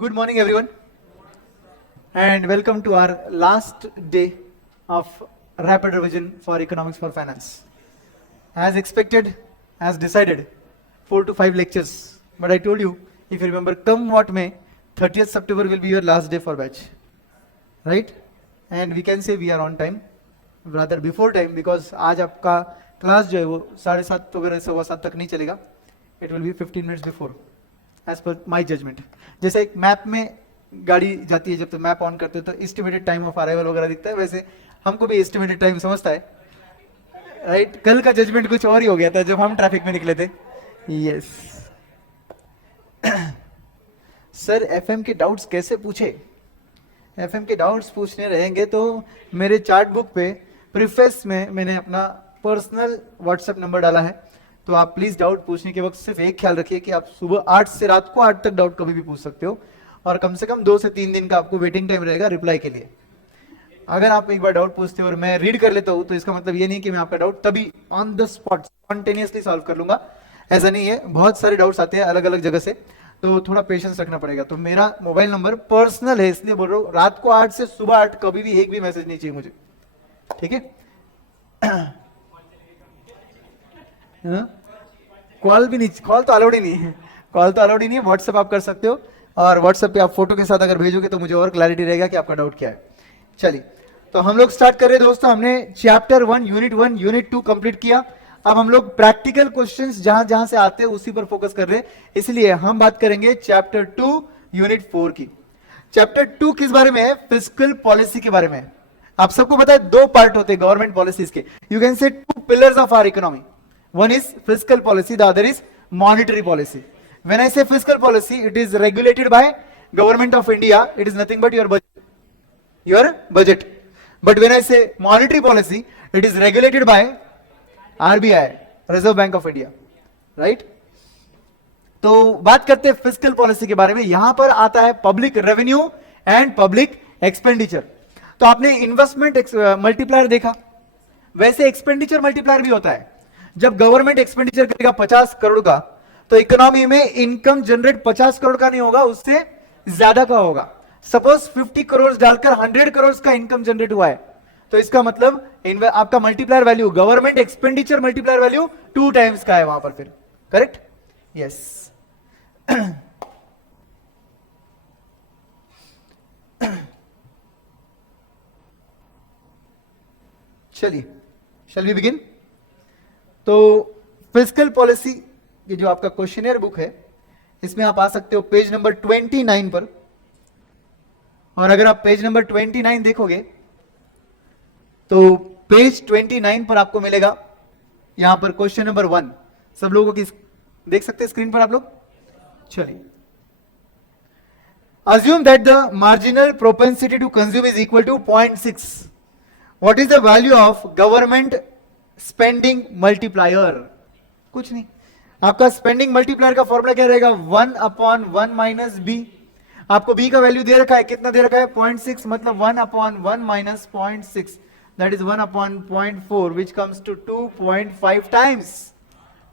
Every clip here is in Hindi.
Good morning, everyone, and welcome to our last day of rapid revision for Economics for Finance. As expected, as decided, 4 to 5 lectures. But I told you, if you remember, come what may, 30th September will be your last day for batch, right? And we can say we are on time, rather before time, because आज आपका क्लास जो है वो 7:30 वगैरह से 7:15 तक नहीं चलेगा. It will be 15 minutes before. As per my judgement. जैसे एक मैप में गाड़ी जाती है, जब तो मैप ऑन करते हो तो एस्टिमेटेड टाइम ऑफ अराइवल वगैरह दिखता है, वैसे हमको भी एस्टिमेटेड टाइम समझता है, राइट? कल का जजमेंट कुछ और ही हो गया था जब हम ट्रैफिक में निकले थे. यस सर, एफएम के डाउट्स कैसे पूछे? एफएम के डाउट्स पूछने रहेंगे तो मेरे चार्ट बुक पे प्रीफेस में मैंने अपना पर्सनल व्हाट्सएप नंबर डाला है, तो आप प्लीज डाउट पूछने के वक्त सिर्फ एक ख्याल रखिए कि आप सुबह 8 से रात को 8 तक डाउट कभी भी पूछ सकते हो, और कम से कम 2 से 3 दिन का आपको वेटिंग टाइम रहेगा रिप्लाई के लिए. अगर आप एक बार डाउट पूछते हो और मैं रीड कर लेता हूं तो इसका मतलब ये नहीं कि मैं आपका डाउट तभी on the spot spontaneously solve कर लूंगा. ऐसा नहीं है, बहुत सारे डाउट्स आते हैं अलग अलग जगह से, तो थोड़ा पेशेंस रखना पड़ेगा. तो मेरा मोबाइल नंबर पर्सनल है, इसलिए बोल रहा हूँ रात को 8 से सुबह 8 कभी भी एक भी मैसेज नहीं चाहिए मुझे, ठीक है? कॉल भी नहीं, कॉल तो अलाउड ही नहीं है, कॉल तो अलाउड ही नहीं है. व्हाट्सएप आप कर सकते हो, और व्हाट्सएप पे आप फोटो के साथ अगर भेजोगे तो मुझे और क्लैरिटी रहेगा कि आपका डाउट क्या है. चलिए, तो हम लोग स्टार्ट कर रहे हैं दोस्तों. हमने चैप्टर 1 यूनिट 2 कंप्लीट किया. अब हम लोग प्रैक्टिकल क्वेश्चंस जहां जहां से आते हैं उसी पर फोकस कर रहे हैं, इसलिए हम बात करेंगे चैप्टर 2 यूनिट 4 की. चैप्टर 2 किस बारे में है? फिस्कल पॉलिसी के बारे में. आप सबको पता है 2 पार्ट होते हैं गवर्नमेंट पॉलिसीज के. You can say 2 pillars of our economy. One is fiscal policy, the other is monetary policy. When I say fiscal policy, it is regulated by Government of India. It is nothing but your budget. Your budget. But when I say monetary policy, it is regulated by RBI, Reserve Bank of India. Right? तो बात करते हैं फिस्कल पॉलिसी के बारे में. यहां पर आता है public revenue and public expenditure. तो आपने इन्वेस्टमेंट मल्टीप्लायर देखा, वैसे एक्सपेंडिचर मल्टीप्लायर भी होता है. जब गवर्नमेंट एक्सपेंडिचर करेगा 50 करोड़ का, तो इकोनॉमी में इनकम जनरेट 50 करोड़ का नहीं होगा, उससे ज्यादा का होगा. सपोज 50 करोड़ डालकर 100 करोड़ का इनकम जनरेट हुआ है, तो इसका मतलब आपका multiplier value, government expenditure multiplier value 2 times का है वहां पर. फिर करेक्ट? यस. चलिए, शैल वी बिगिन. तो फिस्कल पॉलिसी, ये जो आपका क्वेश्चनियर बुक है, इसमें आप आ सकते हो पेज नंबर 29 पर. और अगर आप पेज नंबर 29 देखोगे तो पेज 29 पर आपको मिलेगा यहां पर क्वेश्चन नंबर 1. सब लोगों की देख सकते हैं स्क्रीन पर आप लोग. चलिए, assume that the marginal propensity to consume is equal to 0.6. What is the value of government spending multiplier? कुछ नहीं, आपका स्पेंडिंग मल्टीप्लायर का फॉर्मूला क्या रहेगा? 1/1 माइनस बी. आपको बी का वैल्यू दे रखा है, कितना दे रखा है? 0.6, मतलब 1/1 minus 0.6, that is 1/0.4, which comes to 2.5 times.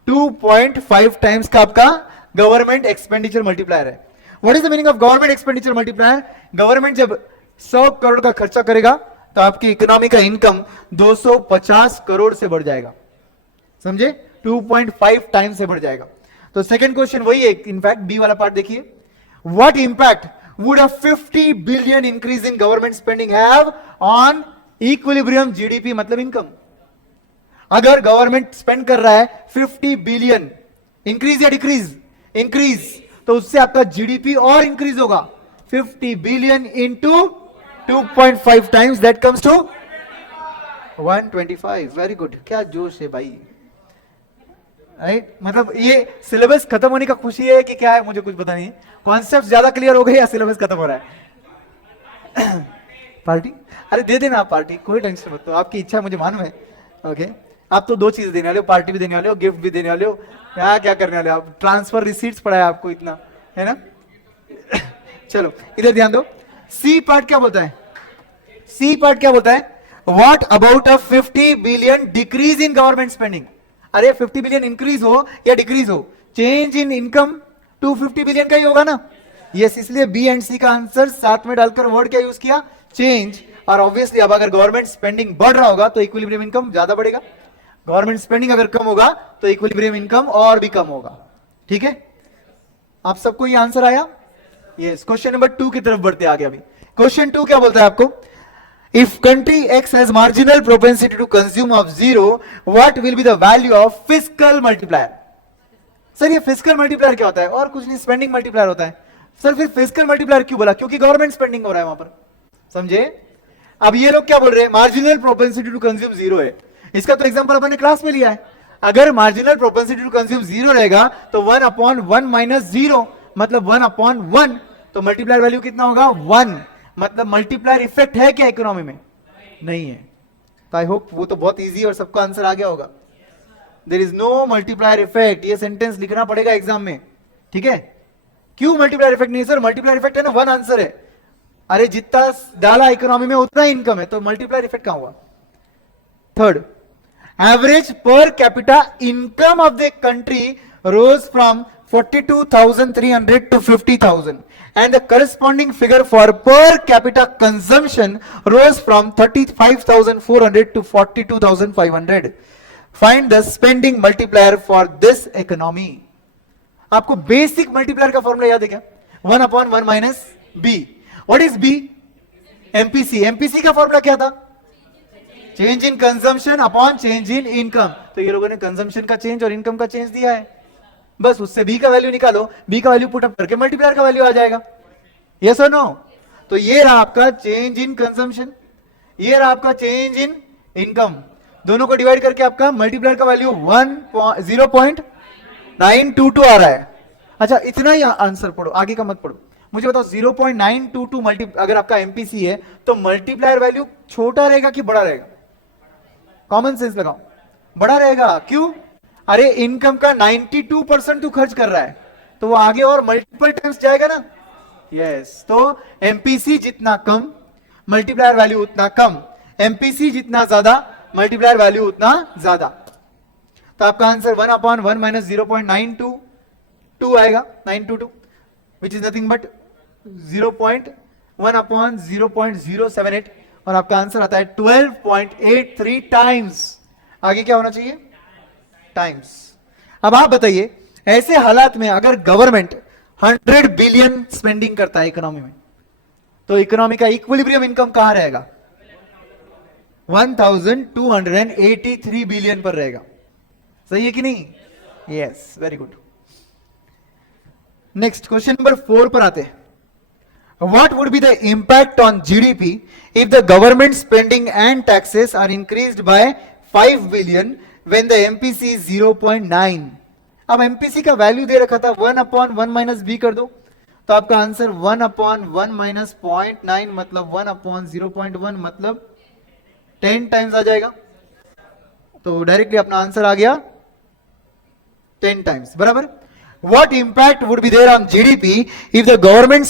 2.5 times का आपका गवर्नमेंट एक्सपेंडिचर मल्टीप्लायर है. What is the meaning of government expenditure multiplier? Government जब 100 करोड़ का खर्चा करेगा तो आपकी इकोनॉमी का इनकम 250 करोड़ से बढ़ जाएगा. समझे? 2.5 टाइम से बढ़ जाएगा. तो सेकंड क्वेश्चन वही है, इनफैक्ट बी वाला पार्ट देखिए. What impact would a 50 billion increase in government spending have on equilibrium GDP, मतलब इनकम. अगर गवर्नमेंट स्पेंड कर रहा है 50 बिलियन, इंक्रीज या डिक्रीज? इंक्रीज. तो उससे आपका जीडीपी और इंक्रीज होगा. 50 billion into 2.5 times, that comes to 125. Very good, क्या जोश है भाई, राइट? मतलब ये सिलेबस खत्म होने का खुशी है कि क्या है, मुझे कुछ पता नहीं. कॉन्सेप्ट ज्यादा क्लियर हो गए या सिलेबस खत्म हो रहा है? पार्टी? अरे दे देना आप पार्टी, कोई टेंशन मत लो, आपकी इच्छा मुझे मालूम है. ओके, आप तो 2 चीज देने वाले हो, पार्टी भी देने वाले हो, गिफ्ट भी देने वाले हो. क्या करने वाले हो आप? ट्रांसफर रिसीट्स पड़ा है आपको इतना, है ना? चलो इधर ध्यान दो. सी पार्ट क्या बोलता है? सी पार्ट क्या बोलता है? What about a 50 billion decrease in government spending? अरे 50 बिलियन इंक्रीज हो या डिक्रीज हो, चेंज इन इनकम 250 बिलियन का ही होगा ना. यस, इसलिए बी एंड सी का आंसर साथ में डालकर वर्ड क्या यूज किया, चेंज। और ऑब्वियसली अब अगर गवर्नमेंट स्पेंडिंग बढ़ रहा होगा तो इक्विलिब्रियम इनकम ज्यादा बढ़ेगा, गवर्नमेंट स्पेंडिंग अगर कम होगा तो इक्विलिब्रियम इनकम और भी कम होगा। ठीक है, आप सबको ये आंसर आया? यस। क्वेश्चन नंबर 2 की तरफ बढ़ते आगे। अभी क्वेश्चन 2 क्या बोलता है आपको, if country X has marginal propensity to consume of 0, what will be the value of fiscal multiplier? Sir ये फिस्कल मल्टीप्लायर क्या होता है? और कुछ नहीं, स्पेंडिंग मल्टीप्लायर होता है। सर फिर फिस्कल मल्टीप्लायर क्यों बोला? क्योंकि गवर्नमेंट स्पेंडिंग हो रहा है वहां पर, समझे? अब ये लोग क्या बोल रहे हैं, मार्जिनल प्रोपेंसिटी टू कंज्यूम 0 है। इसका तो एग्जांपल अपन ने क्लास में लिया है। अगर मार्जिनल प्रोपेंसिटी टू कंज्यूम 0 रहेगा तो 1/1 माइनस 0 मतलब 1/1, तो मल्टीप्लायर वैल्यू कितना होगा, 1। मतलब मल्टीप्लायर इफेक्ट है क्या इकोनॉमी में? नहीं है। तो आई होप वो तो बहुत इजी और सबका आंसर आ गया होगा। There is no multiplier effect, ये सेंटेंस लिखना पड़ेगा एग्जाम में। ठीक है, क्यों मल्टीप्लायर इफेक्ट नहीं? सर मल्टीप्लायर इफेक्ट है ना, 1 आंसर है। अरे जितना डाला इकोनॉमी में उतना ही इनकम है, तो मल्टीप्लायर इफेक्ट कहां हुआ? Third, average per capita income of the country rose from 42,300 to 50,000 and the corresponding figure for per capita consumption rose from 35,400 to 42,500. Find the spending multiplier for this economy. आपको बेसिक मल्टीप्लायर का फॉर्मूला याद है क्या? 1/1 minus B. What is B? MPC. MPC का फॉर्मूला क्या था? Change in consumption upon change in income. तो ये लोगों ने कंजम्पशन का चेंज और इनकम का चेंज दिया है, बस उससे बी का वैल्यू निकालो, बी का वैल्यू पुट अप करके मल्टीप्लायर का वैल्यू आ जाएगा। यस और नो? तो ये रहा आपका चेंज इन कंजम्पशन, ये रहा आपका चेंज इन इनकम, दोनों को डिवाइड करके आपका मल्टीप्लायर का वैल्यू 0.922 आ रहा है। अच्छा इतना ही आंसर पढ़ो, आगे का मत पढ़ो। मुझे बताओ 0.922 मल्टी अगर आपका एमपीसी है तो मल्टीप्लायर वैल्यू छोटा रहेगा कि बड़ा रहेगा? कॉमन सेंस लगाओ, बड़ा रहेगा। क्यों? अरे इनकम का 92% तू खर्च कर रहा है तो वो आगे और मल्टीपल टाइम्स जाएगा ना। यस, तो एमपीसी जितना कम मल्टीप्लायर वैल्यू उतना कम, एमपीसी जितना ज्यादा मल्टीप्लायर वैल्यू उतना ज्यादा। तो आपका आंसर 1/1 माइनस 0.922 आएगा, 922 विच इज नथिंग बट 0.1/0.078 और आपका आंसर आता है 12.83 टाइम्स। आगे क्या होना चाहिए? टाइम्स। अब आप बताइए ऐसे हालात में अगर गवर्नमेंट 100 बिलियन स्पेंडिंग करता है इकोनॉमी में तो इकोनॉमी का इक्विलिब्रियम इनकम कहां रहेगा? 1283 बिलियन पर रहेगा। सही है कि नहीं? Yes, very good. Next question number 4 पर आते हैं। What would be the impact on GDP if the government spending and taxes are increased by 5 billion when the MPC is 0.9? अब MPC का वैल्यू दे रखा था 1/1 माइनस बी कर दो तो आपका आंसर 1/1 माइनस 0.9 मतलब 1/0.1 मतलब 10 टाइम्स आ जाएगा। तो डायरेक्टली अपना आंसर आ गया 10 टाइम्स बराबर। What impact would be there on GDP if the government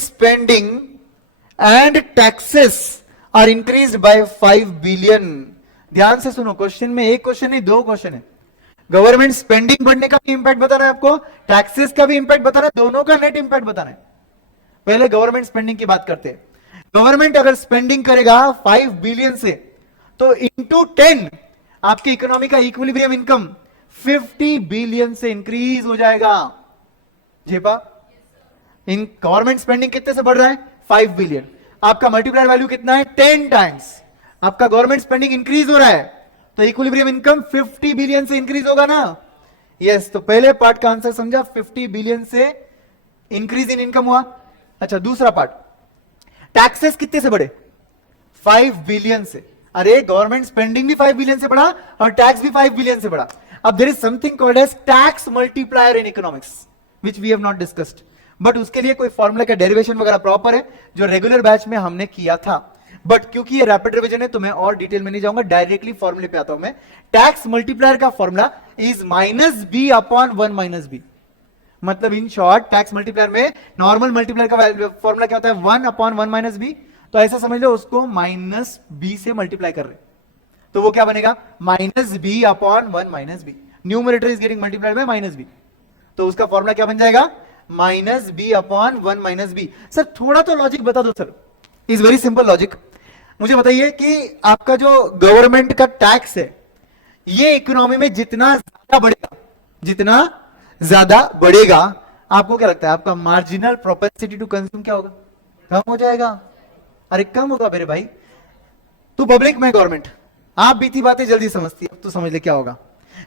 spending and taxes are increased by 5 billion? ध्यान से सुनो, क्वेश्चन में एक क्वेश्चन नहीं 2 क्वेश्चन है। गवर्नमेंट स्पेंडिंग बढ़ने का भी इंपैक्ट बताना है आपको, टैक्सेस का भी इंपैक्ट बताना है, दोनों का नेट इंपैक्ट बताना है। पहले गवर्नमेंट स्पेंडिंग की बात करते हैं। गवर्नमेंट अगर स्पेंडिंग करेगा 5 बिलियन से तो इंटू 10 आपकी इकोनॉमी का इक्विलिब्रियम इनकम 50 बिलियन से इंक्रीज हो जाएगा। जेपा इन गवर्नमेंट स्पेंडिंग कितने से बढ़ रहा है? 5 बिलियन। आपका मल्टीप्लायर वैल्यू कितना है? 10 टाइम्स। आपका गवर्नमेंट स्पेंडिंग इंक्रीज हो रहा है तो इक्विलिब्रियम इनकम 50 बिलियन से इंक्रीज होगा ना। यस, तो पहले पार्ट का आंसर समझा, 50 बिलियन से इंक्रीज इन इनकम हुआ। अच्छा दूसरा पार्ट, टैक्सेस कितने से बढ़े? 5 बिलियन से। अरे गवर्नमेंट स्पेंडिंग भी 5 बिलियन से बढ़ा और टैक्स भी 5 बिलियन से बढ़ा। अब there is something called as tax multiplier in economics which we have not discussed, but उसके लिए कोई फॉर्मूला का डेरिवेशन वगैरह प्रॉपर है जो रेगुलर बैच में हमने किया था। बट क्योंकि ये रैपिड रिवीजन है तो मैं और डिटेल में नहीं जाऊंगा, डायरेक्टली फॉर्मूले पे आता हूं मैं। टैक्स मल्टीप्लायर का फॉर्मूला इज -b/1 - b। मतलब इन शॉर्ट टैक्स मल्टीप्लायर में नॉर्मल मल्टीप्लायर का फॉर्मूला क्या होता है? 1/1 - b। तो ऐसा समझ लो उसको -b से मल्टीप्लाई कर रहे, तो वो क्या बनेगा? -b/1 - b। Numerator is getting multiplied by -b, तो उसका फॉर्मूला क्या बन जाएगा? Minus B upon 1 minus B. Sir थोड़ा तो लॉजिक बता दो sir, is very simple logic. मुझे बताइए कि आपका जो गवर्नमेंट का टैक्स है ये इकोनॉमी में जितना ज्यादा बढ़ेगा, जितना ज्यादा बढ़ेगा, आपको क्या लगता है आपका मार्जिनल प्रोपेंसिटी टू कंज्यूम क्या होगा? कम हो जाएगा। अरे कम होगा मेरे भाई। तू पब्लिक में गवर्नमेंट, आप बीती बातें जल्दी समझती है, अब तू समझ ले क्या होगा।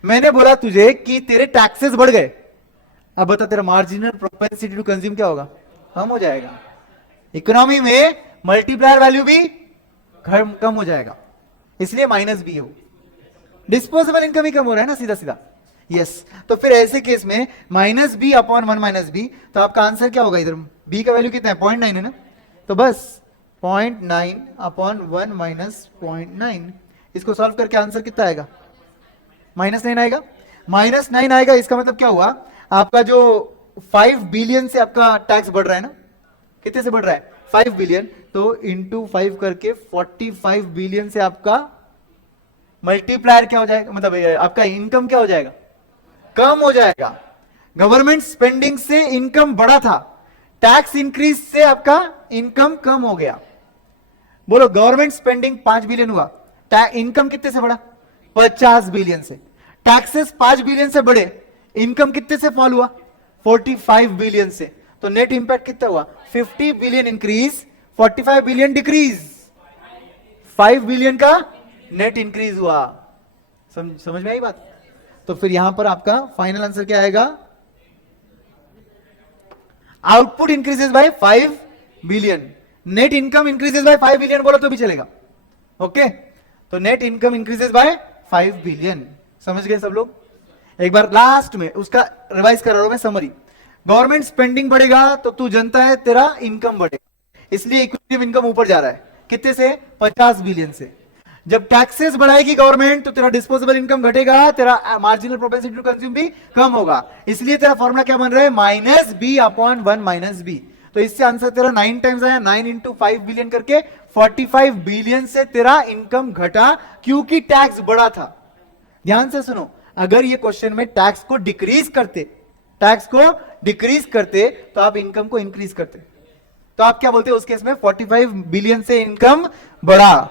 मैंने बोला तुझे कि तेरे टैक्सेस बढ़ गए, अब बता तेरा मार्जिनल प्रोपेंसिटी टू कंज्यूम क्या होगा? कम हो जाएगा। इकोनॉमी में मल्टीप्लायर वैल्यू भी कम हो जाएगा, इसलिए माइनस बी हो। डिस्पोजेबल इनकम ही कम हो रहा है ना सीधा सीधा। यस, तो फिर ऐसे केस में minus B upon 1 minus B, तो आपका आंसर क्या होगा? इधर बी का वैल्यू कितना है? 0.9 है ना, तो बस 0.9 अपॉन 1 माइनस 0.9, इसको सॉल्व करके आंसर कितना आएगा? -9 आएगा। -9 आएगा, इसका मतलब क्या हुआ? आपका जो 5 बिलियन से आपका टैक्स बढ़ रहा है ना, कितने से बढ़ रहा है? 5 बिलियन, तो इंटू 5 करके 45 बिलियन से आपका मल्टीप्लायर क्या हो जाएगा, मतलब आपका इनकम क्या हो जाएगा? कम हो जाएगा। गवर्नमेंट स्पेंडिंग से इनकम बढ़ा था, टैक्स इंक्रीज से आपका इनकम कम हो गया। बोलो, गवर्नमेंट स्पेंडिंग 5 बिलियन हुआ, इनकम कितने से बढ़ा? 50 बिलियन से। टैक्सेस 5 बिलियन से बढ़े, इनकम कितने से फॉल हुआ? 45 बिलियन से। तो नेट इंपैक्ट कितना हुआ? 50 billion increase, 45 billion decrease. 5 billion का नेट इंक्रीज हुआ। समझ में आई बात? तो फिर यहां पर आपका फाइनल आंसर क्या आएगा? Output increases by 5 billion, net income increases by 5 billion बोलो तो भी चलेगा। ओके, तो net income increases by 5 billion. समझ गए सब लोग? एक बार लास्ट में उसका रिवाइज कर रहा हूं मैं, समरी। गवर्नमेंट स्पेंडिंग बढ़ेगा तो तू जनता है, तेरा इनकम बढ़ेगा, इसलिए इक्विटी इनकम ऊपर जा रहा है। कितने से? 50 बिलियन से। जब टैक्सेस बढ़ाएगी गवर्नमेंट तो तेरा डिस्पोजेबल इनकम घटेगा, तेरा मार्जिनल प्रोपेंसिटी टू कंज्यूम भी कम होगा, इसलिए तेरा फॉर्मूला क्या बन रहा है? Minus B upon 1 minus B. तो इससे आंसर तेरा 9 टाइम्स आया, 9 इंटू 5 बिलियन करके 45 बिलियन से तेरा इनकम घटा, क्योंकि टैक्स बढ़ा था। ध्यान से सुनो, अगर ये क्वेश्चन में टैक्स को डिक्रीज करते, टैक्स को डिक्रीज करते तो आप इनकम को इंक्रीज करते, तो आप क्या बोलते उस केस में? 45 बिलियन से इनकम बढ़ा।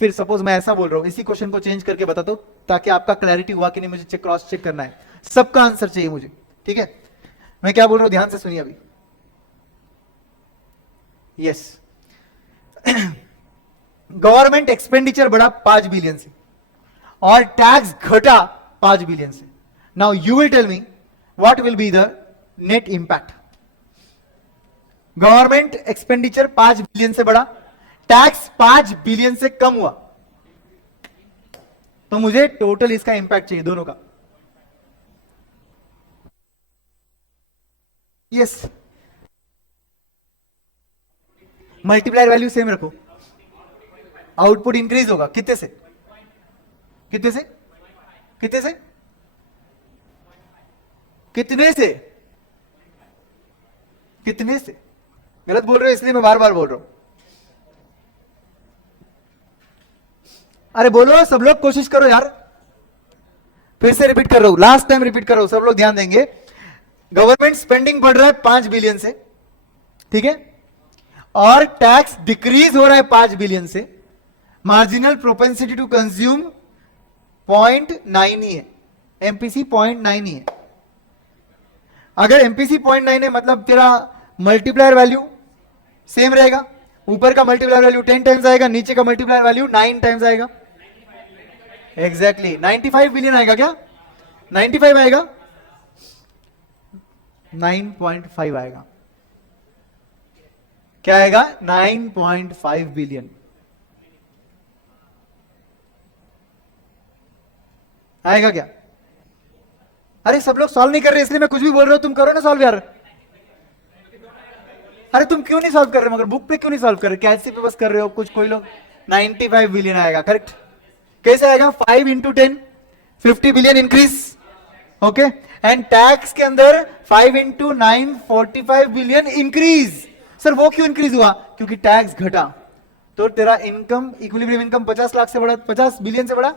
फिर सपोज मैं ऐसा बोल रहा हूं, इसी क्वेश्चन को चेंज करके बता दो ताकि आपका क्लैरिटी हुआ कि नहीं, मुझे क्रॉस चेक करना है, सबका आंसर चाहिए मुझे, ठीक है? मैं क्या बोल रहा हूं ध्यान से सुनिए अभी। यस, गवर्नमेंट एक्सपेंडिचर बढ़ा 5 बिलियन से और टैक्स घटा 5 बिलियन से। Now you will tell me what will be the net impact. Government expenditure 5 billion से बढ़ा, टैक्स 5 बिलियन से कम हुआ, तो मुझे टोटल इसका इंपैक्ट चाहिए दोनों का। यस, मल्टीप्लायर वैल्यू सेम रखो, आउटपुट इंक्रीज होगा कितने से? कितने से? कितने से? कितने से? कितने से? गलत बोल रहे हो इसलिए मैं बार बार बोल रहा हूं। अरे बोलो सब लोग, कोशिश करो यार। फिर से रिपीट कर रहा हूं, लास्ट टाइम रिपीट कर रहा हूं, सब लोग ध्यान देंगे। गवर्नमेंट स्पेंडिंग बढ़ रहा है 5 बिलियन से, ठीक है, और टैक्स डिक्रीज हो रहा है 5 बिलियन से। मार्जिनल प्रोपेंसिटी टू कंज्यूम 0.9 ही है, एमपीसी 0.9 ही है। अगर एमपीसी 0.9 है मतलब तेरा मल्टीप्लायर वैल्यू सेम रहेगा, ऊपर का मल्टीप्लायर वैल्यू 10 टाइम्स आएगा, नीचे का मल्टीप्लायर वैल्यू 9 टाइम्स आएगा। एग्जैक्टली 95 बिलियन आएगा क्या? 95 आएगा, 9.5 आएगा। क्या आएगा? 9.5 बिलियन आएगा क्या? अरे सब लोग सॉल्व नहीं कर रहे इसलिए मैं कुछ भी बोल रहा हूं, तुम करो ना सॉल्व यार। अरे तुम क्यों नहीं सॉल्व कर रहे? मगर बुक पे क्यों नहीं सॉल्व कर रहे? कैसे पे बस कर रहे हो कुछ कोई लोग। 95 बिलियन आएगा, करेक्ट। कैसे आएगा? 5 into 10, 50 billion increase, okay, and tax के अंदर 5 इंटू 9, 45 बिलियन इंक्रीज। सर वो क्यों इंक्रीज हुआ? क्योंकि टैक्स घटा, तो तेरा इनकम, इक्विलिब्रियम इनकम 50 लाख से बढ़ा, 50 बिलियन से बढ़ा,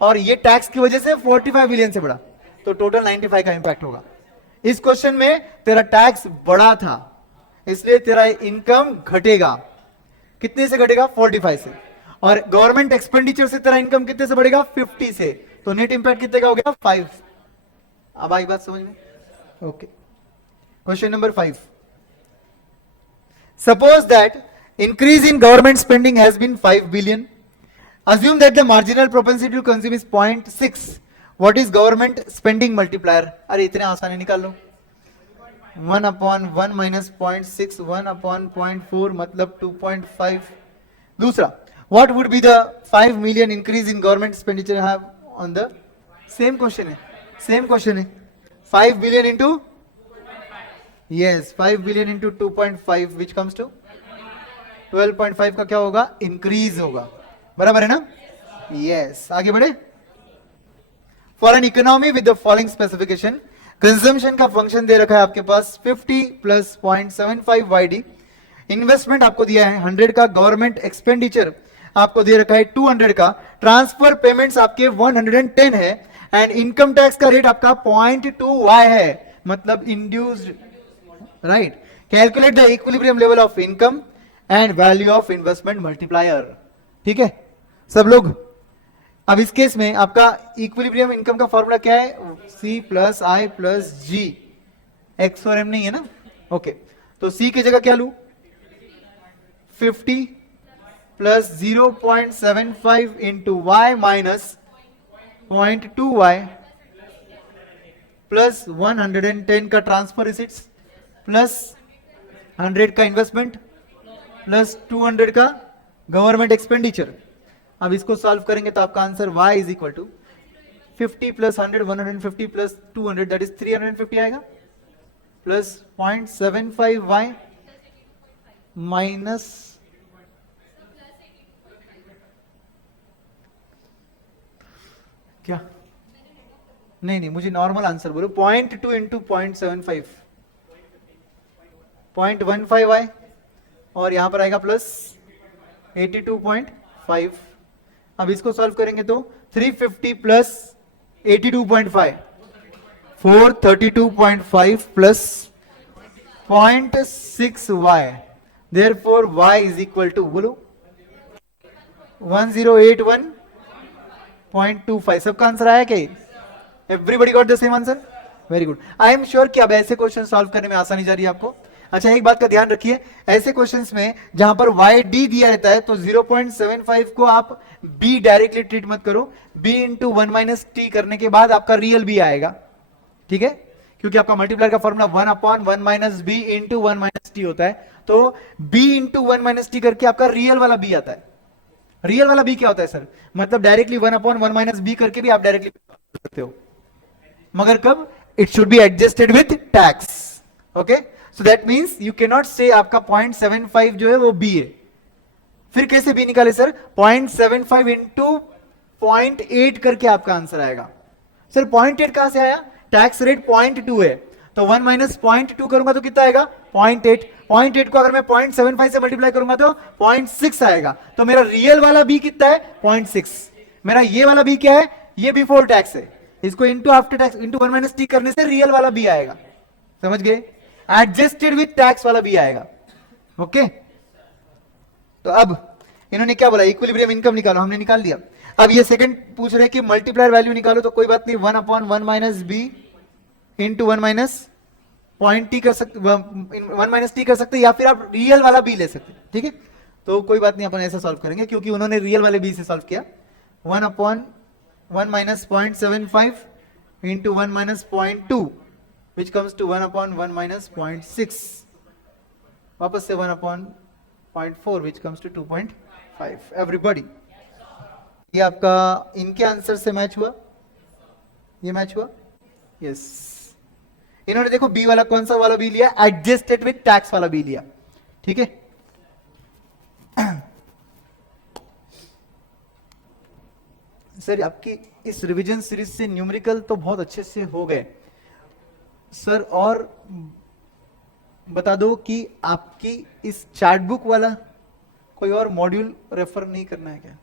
और ये टैक्स की वजह से 45 बिलियन से बढ़ा, तो टोटल 95 का इंपैक्ट होगा। इस क्वेश्चन में तेरा टैक्स बड़ा था, इसलिए तेरा इनकम घटेगा। कितने से घटेगा? 45 से। और गवर्नमेंट एक्सपेंडिचर से तेरा इनकम कितने से बढ़ेगा? 50 से। तो नेट इंपैक्ट कितने का हो गया? 5। अब आई बात समझ में? Okay, question number 5। Suppose that increase in government spending has been 5 billion. Assume that the marginal propensity to consume is 0.6. What is government spending multiplier? अरे इतने आसानी निकाल लो। 1/1 minus 0.6, 1/0.4 मतलब 2.5। दूसरा, what would be the 5 million increase in government expenditure have on the same question है, same question है। 5 billion into, yes, 5 billion into 2.5 which comes to 12.5 का क्या होगा? इंक्रीज होगा, बराबर है ना? यस, आगे बढ़े। For an economy with the following specification, consumption का फंक्शन दे रखा है आपके पास 50 प्लस 0.75 YD, इन्वेस्टमेंट आपको दिया है 100 का, गवर्नमेंट एक्सपेंडिचर आपको दे रखा है 200 का, ट्रांसफर पेमेंट्स आपके 110 है, एंड इनकम टैक्स का रेट आपका 0.2Y है, मतलब induced, right. Calculate the equilibrium level of income and value of investment multiplier. ठीक है सब लोग? अब इस केस में आपका इक्विलिब्रियम इनकम का फॉर्मूला क्या है? C plus I plus G, X और M नहीं है ना? ओके, तो C की जगह क्या लू? 50 plus 0.75 into Y minus 0.2Y plus 110 का ट्रांसफर रिसिट्स प्लस 100 का इन्वेस्टमेंट प्लस 200 का गवर्नमेंट एक्सपेंडिचर। अब इसको सॉल्व करेंगे तो आपका answer y is equal to 50 plus 100, 150 plus 200 that is 350 आएगा, प्लस 0.75y माइनस क्या? नहीं, मुझे नॉर्मल आंसर बोलो। 0.2 इंटू 0.75, 0.15y, और यहां पर आएगा प्लस 82.5। अब इसको सॉल्व करेंगे तो 350 plus 82.5, 432.5 plus 0.6y, therefore y is equal to, बोलो, 1081.25। सबका आंसर आया क्या? Everybody got the same answer? Very good. I am sure कि अब ऐसे क्वेश्चन सॉल्व करने में आसानी जा रही है आपको। अच्छा, एक बात का ध्यान रखिए, ऐसे क्वेश्चंस में जहां पर YD दिया रहता है तो 0.75 को आप B डायरेक्टली ट्रीट मत करो, B इंटू 1 माइनस टी करने के बाद आपका रियल B आएगा। ठीक है, क्योंकि आपका मल्टीप्लायर का formula 1/1 minus B into 1 minus T होता है, तो B इंटू 1 माइनस टी करके आपका रियल वाला B आता है। रियल वाला B क्या होता है सर? मतलब डायरेक्टली 1/1 माइनस B करके भी आप डायरेक्टली करते हो, मगर कब? It should be adjusted with tax. Okay, so that means you can not से आपका 0.75 जो है वो B है। फिर कैसे B निकाले सर? 0.75 इंटू 0.8 करके आपका आंसर आएगा। सर 0.8 कहां से आया? टैक्स रेट 0.2 है, तो 1 माइनस 0.2 करूंगा तो कितना आएगा? 0.8। 0.8 को अगर मैं 0.75 से मल्टीप्लाई करूंगा तो 0.6 आएगा। तो मेरा रियल वाला B कितना है? 0.6। मेरा ये वाला B क्या है? ये बिफोर टैक्स है, इसको into after tax into 1 minus T करने से रियल वाला B आएगा। समझ गए? एडजस्टेड विथ टैक्स वाला B आएगा। ओके, तो अब इन्होंने क्या बोला? इक्विलिब्रियम इनकम निकालो, हमने निकाल लिया। अब ये सेकंड पूछ रहे कि मल्टीप्लायर वैल्यू निकालो, तो कोई बात नहीं, 1/1 minus B into 1 minus point T कर सकते, 1 माइनस टी कर सकते, या फिर आप रियल वाला B ले सकते। ठीक है, तो कोई बात नहीं, अपन ऐसा सॉल्व करेंगे क्योंकि उन्होंने रियल वाले B से सॉल्व किया। 1/1 minus 0.75 into 1 minus 0.2 which comes to 1/1 minus 0.6, वापस से 1/0.4 which comes to 2.5। एवरीबॉडी, ये आपका इनके आंसर से मैच हुआ? ये मैच हुआ? यस। इन्होंने देखो B वाला कौन सा वाला B लिया? एडजस्टेड विथ टैक्स वाला B लिया। ठीक है, सर आपकी इस रिवीजन सीरीज से न्यूमेरिकल तो बहुत अच्छे से हो गए सर, और बता दो कि आपकी इस चार्ट बुक वाला कोई और मॉड्यूल रेफर नहीं करना है क्या?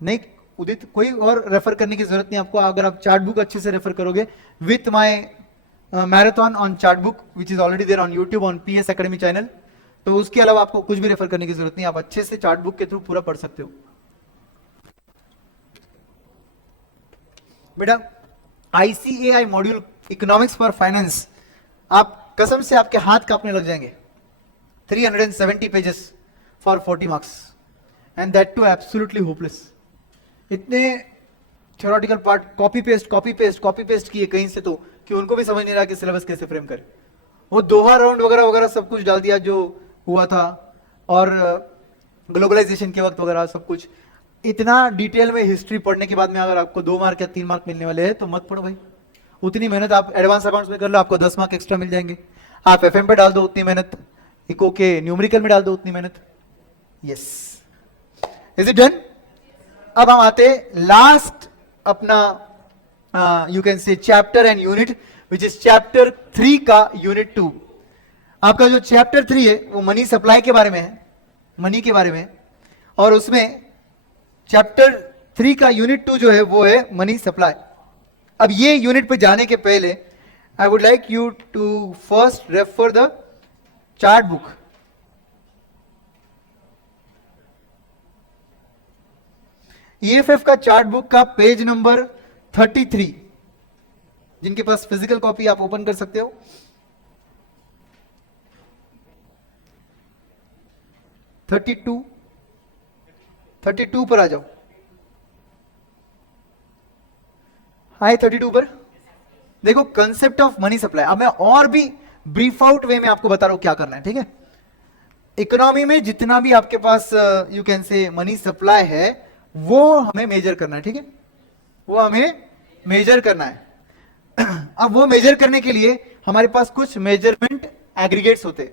नहीं उदित, कोई और रेफर करने की जरूरत नहीं आपको। अगर आप चार्ट बुक अच्छे से रेफर करोगे with my marathon on chart book which is already there on YouTube on PS Academy channel. तो उसके अलावा आपको कुछ भी रेफर करने की जरूरत नहीं, आप अच्छे से चार्ट बुक के थ्रू पूरा पढ़ सकते हो। बेटा ICAI module economics for finance, आप कसम से आपके हाथ कांपने लग जाएंगे। 370 pages for 40 marks and that too absolutely hopeless. इतने थ्योरेटिकल पार्ट कॉपी पेस्ट किए कहीं से, तो कि उनको भी समझ नहीं रहा कि सिलेबस कैसे फ्रेम करे। वो दोहा राउंड वगैरह वगैरह सब कुछ डाल दिया जो हुआ था, और ग्लोबलाइजेशन के वक्त वगैरह सब कुछ। इतना डिटेल में हिस्ट्री पढ़ने के बाद में अगर आपको 2 मार्क या 3 मार्क मिलने वाले हैं तो मत पढ़ो भाई। उतनी मेहनत आप एडवांस अकाउंट्स में कर लो, आपको 10 मार्क एक्स्ट्रा मिल जाएंगे। आप FM पे डाल दो उतनी मेहनत, इको के न्यूमेरिकल में डाल दो उतनी मेहनत। Yes, is it done? अब हम आते लास्ट अपना यू कैन से chapter and unit which is chapter 3 का यूनिट 2। आपका जो चैप्टर 3 है वो मनी सप्लाई के बारे में है, मनी के बारे में। और उसमें चैप्टर 3 का यूनिट 2 जो है वो है मनी सप्लाई। अब ये यूनिट पे जाने के पहले I would like you to first refer the chart book. EFF का चार्ट बुक का पेज नंबर 33, जिनके पास फिजिकल कॉपी आप ओपन कर सकते हो। थर्टी टू पर आ जाओ। हाय 32 पर देखो, कंसेप्ट ऑफ मनी सप्लाई। अब मैं और भी ब्रीफ आउट वे में आपको बता रहा हूं क्या करना है, ठीक है। इकोनॉमी में जितना भी आपके पास you can say money supply है वो हमें मेजर करना है, ठीक है, वो हमें मेजर करना है। अब वो मेजर करने के लिए हमारे पास कुछ मेजरमेंट एग्रीगेट्स होते हैं।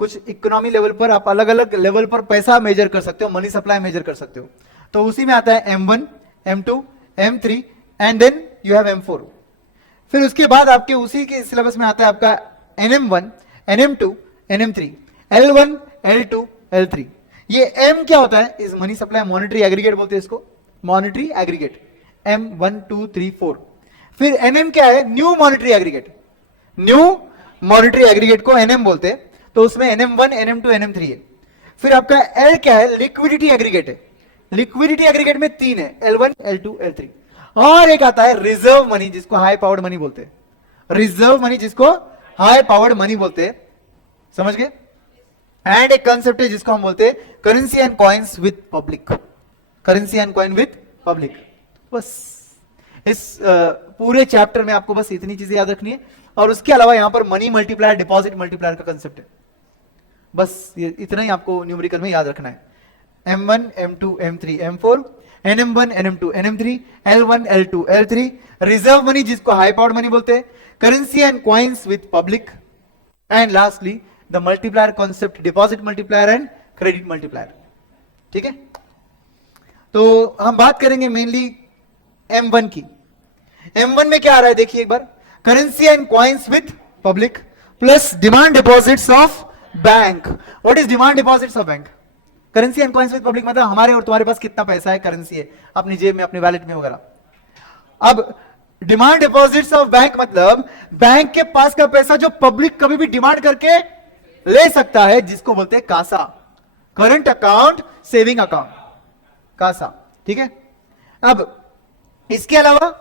कुछ इकोनॉमी लेवल पर आप अलग अलग लेवल पर पैसा मेजर कर सकते हो, मनी सप्लाई मेजर कर सकते हो। तो उसी में आता है M1, M2, M3 and then you have M4। फिर उसके बाद आपके उसी के सिलेबस में आता है आपका NM1, NM2, NM3, L1, L2, L3। ये M क्या होता है? इस मनी सप्लाई मॉनेटरी एग्रीगेट बोलते हैं इसको, मॉनेटरी एग्रीगेट M1, 2, 3, 4। फिर NM क्या है? New monetary aggregate. New monetary aggregate को NM बोलते हैं, तो उसमें NM1, NM2, NM3 है। फिर आपका L क्या है? लिक्विडिटी एग्रीगेट है। लिक्विडिटी एग्रीगेट में 3 है, L1, L2, L3। और एक आता है रिजर्व मनी, जिसको हाई पावर्ड मनी बोलते हैं। रिजर्व मनी जिसको हाई पावर्ड मनी बोलते हैं, समझ गए। एंड एक कंसेप्ट है जिसको हम बोलते हैं currency and coins with public. Currency and coin with public. बस इस पूरे चैप्टर में आपको बस इतनी चीजें याद रखनी है। और उसके अलावा यहां पर मनी मल्टीप्लायर, डिपॉजिट मल्टीप्लायर का कंसेप्ट है। बस ये इतना ही आपको न्यूमेरिकल में याद रखना है। M1, M2, M3, M4, NM1, NM2, NM3, L1, L2, L3। Reserve money जिसको हाई पावर्ड मनी बोलते हैं, currency and coins with public, and lastly the multiplier concept, deposit multiplier and credit multiplier. ठीक है, तो हम बात करेंगे मेनली M1 की। M1 में क्या आ रहा है देखिए एक बार, currency and coins with public plus demand deposits of bank. What is demand deposits of bank? Currency and coins with public मतलब हमारे और तुम्हारे पास कितना पैसा है, करेंसी है अपनी जेब में, अपने वैलेट में वगैरह। अब डिमांड डिपॉजिट्स ऑफ बैंक मतलब बैंक के पास का पैसा जो पब्लिक कभी भी डिमांड करके ले सकता है, जिसको बोलते हैं CASA, current account, saving account, CASA. ठीक है, अब इसके अलावा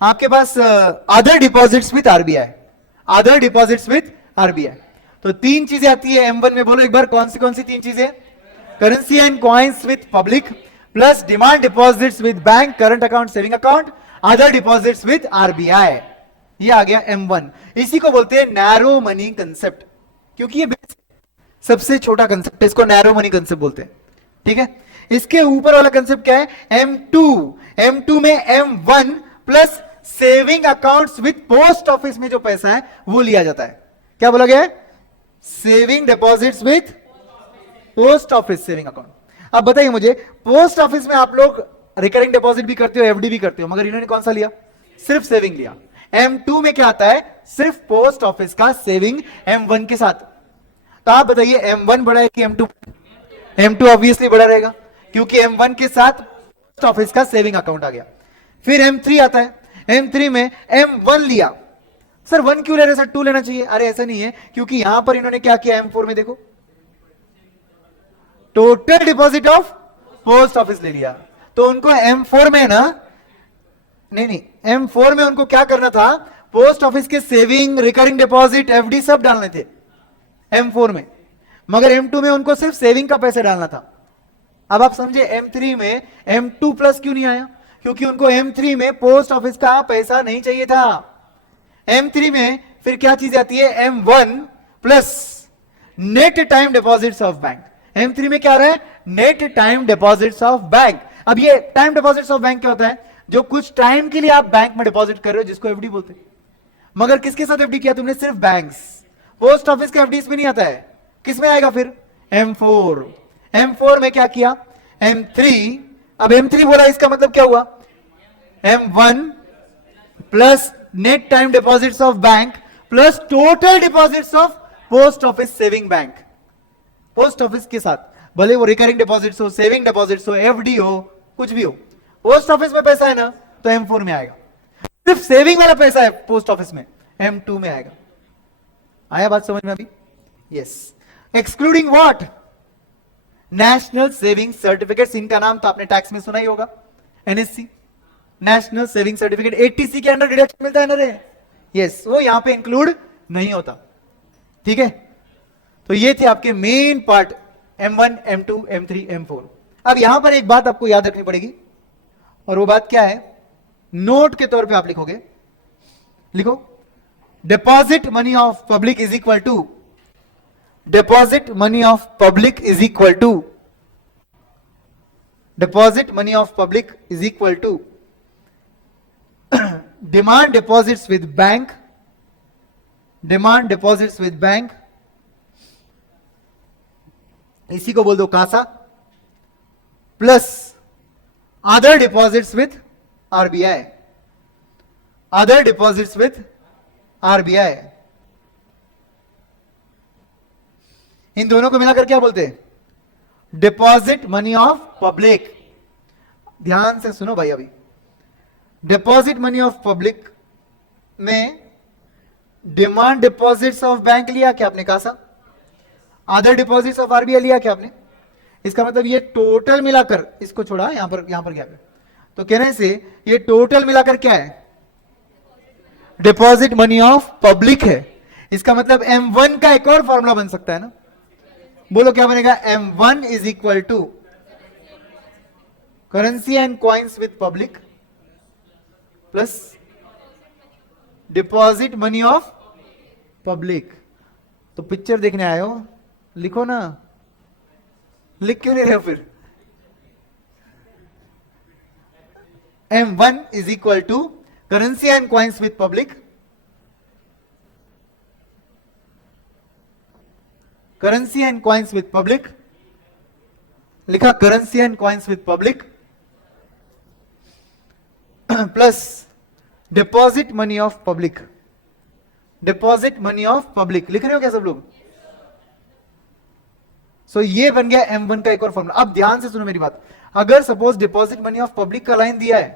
आपके पास other deposits with RBI, other deposits with RBI. तो 3 चीजें आती है M1 में, बोलो एक बार कौन सी 3 चीजें? Currency and coins with public plus demand deposits with bank, current account, saving account, other deposits with RBI. ये आ गया M1। इसी को बोलते हैं नैरो मनी कंसेप्ट, क्योंकि ये सबसे छोटा कंसेप्ट है, इसको नैरो मनी कंसेप्ट बोलते हैं। ठीक है, इसके ऊपर वाला कंसेप्ट क्या है? M2। M2 में M1 plus saving accounts with post office में जो पैसा है वो लिया जाता है। क्या बोला गया है? Saving deposits with post office saving account. अब बताइए मुझे, पोस्ट ऑफिस में आप लोग रिकरिंग डिपॉजिट भी करते हो, एफडी भी करते हो, मगर इन्होंने कौन सा लिया? सिर्फ सेविंग लिया। M2 में क्या आता है? सिर्फ पोस्ट ऑफिस का सेविंग M1 के साथ। तो आप बताइए M1 बड़ा है कि M2? M2 ऑब्वियसली बड़ा रहेगा, क्योंकि M1 के साथ पोस्ट ऑफिस का सेविंग अकाउंट आ गया। फिर M3 आता है, M3 में M1 लिया, सर 1 क्यों ले रहे, सर 2 लेना चाहिए। अरे ऐसा नहीं है, क्योंकि यहां पर इन्होंने क्या किया M4 में, देखो total deposit of post office ले लिया, तो उनको M4 में ना, नहीं M4 में उनको क्या करना था, पोस्ट ऑफिस के सेविंग, रिकरिंग डिपॉजिट, एफडी सब डालने थे M4 में, मगर M2 में उनको सिर्फ सेविंग का पैसा डालना था। अब आप समझे M3 में M2 प्लस क्यों नहीं आया, क्योंकि उनको M3 में पोस्ट ऑफिस का पैसा नहीं चाहिए था। M3 में फिर क्या चीज आती है, M1 plus net time deposits of bank. M3 में क्या आ रहा है, net time deposits of bank. अब ये टाइम डिपॉजिट्स ऑफ बैंक क्या होता है, जो कुछ टाइम के लिए आप बैंक में डिपॉजिट कर रहे हो, जिसको एफडी बोलते हैं। मगर किसके साथ एफडी किया तुमने, सिर्फ बैंक्स, पोस्ट ऑफिस का एफडी इसमें नहीं आता है। किस में आएगा फिर, M4। M4 में क्या किया, M3, अब M3 बोला, इसका मतलब क्या हुआ, M1 plus net time deposits of bank plus total deposits of post office saving bank. Post office के साथ भले वो रिकरिंग डिपॉजिट्स हो, सेविंग डिपॉजिट्स हो, एफडी हो, कुछ भी हो, पोस्ट ऑफिस में पैसा है ना, तो M4 में आएगा। सिर्फ सेविंग वाला पैसा है पोस्ट ऑफिस में, M2 में आएगा। आया बात समझ में अभी, yes. Excluding what, national saving certificates, इनका नाम तो आपने टैक्स में सुना ही होगा, NSC, national saving certificate, 80C के अंडर डिडक्शन मिलता है ना रे, यस, वो यहां पे इंक्लूड नहीं होता, ठीक है। तो ये थे आपके main part, M1, M2, M3, M4। अब यहां पर एक बात आपको याद रखनी पड़ेगी, और वो बात क्या है, नोट के तौर पे आप लिखोगे, लिखो deposit money of public is equal to, deposit money of public is equal to, deposit money of public is equal to demand deposits with bank, demand deposits with bank, इसी को बोल दो CASA, plus other deposits with RBI, other deposits with RBI. इन दोनों को मिलाकर क्या बोलते हैं, डिपॉजिट मनी ऑफ पब्लिक। ध्यान से सुनो भाई, अभी डिपॉजिट मनी ऑफ पब्लिक में डिमांड डिपॉजिट्स ऑफ बैंक लिया क्या आपने, CASA, other deposits of RBI लिया क्या आपने। इसका मतलब ये टोटल मिलाकर, इसको छोड़ा, यहां पर क्या है, तो कहने से ये टोटल मिलाकर क्या है, डिपॉजिट मनी ऑफ पब्लिक है। इसका मतलब M1 का एक और फॉर्मूला बन सकता है ना, बोलो क्या बनेगा, M1 is equal to currency and coins with public plus deposit money of public. तो पिक्चर देखने आए हो, लिखो ना, लिख क्यों नहीं रहे हो फिर। M1 is equal to currency and coins with public, currency and coins with public, लिखा currency and coins with public plus deposit money of public, deposit money of public, लिख रहे हो क्या सब लोग। सो ये बन गया M1 का एक और फॉर्मूला। अब ध्यान से सुनो मेरी बात, अगर suppose deposit money of public का लाइन दिया है,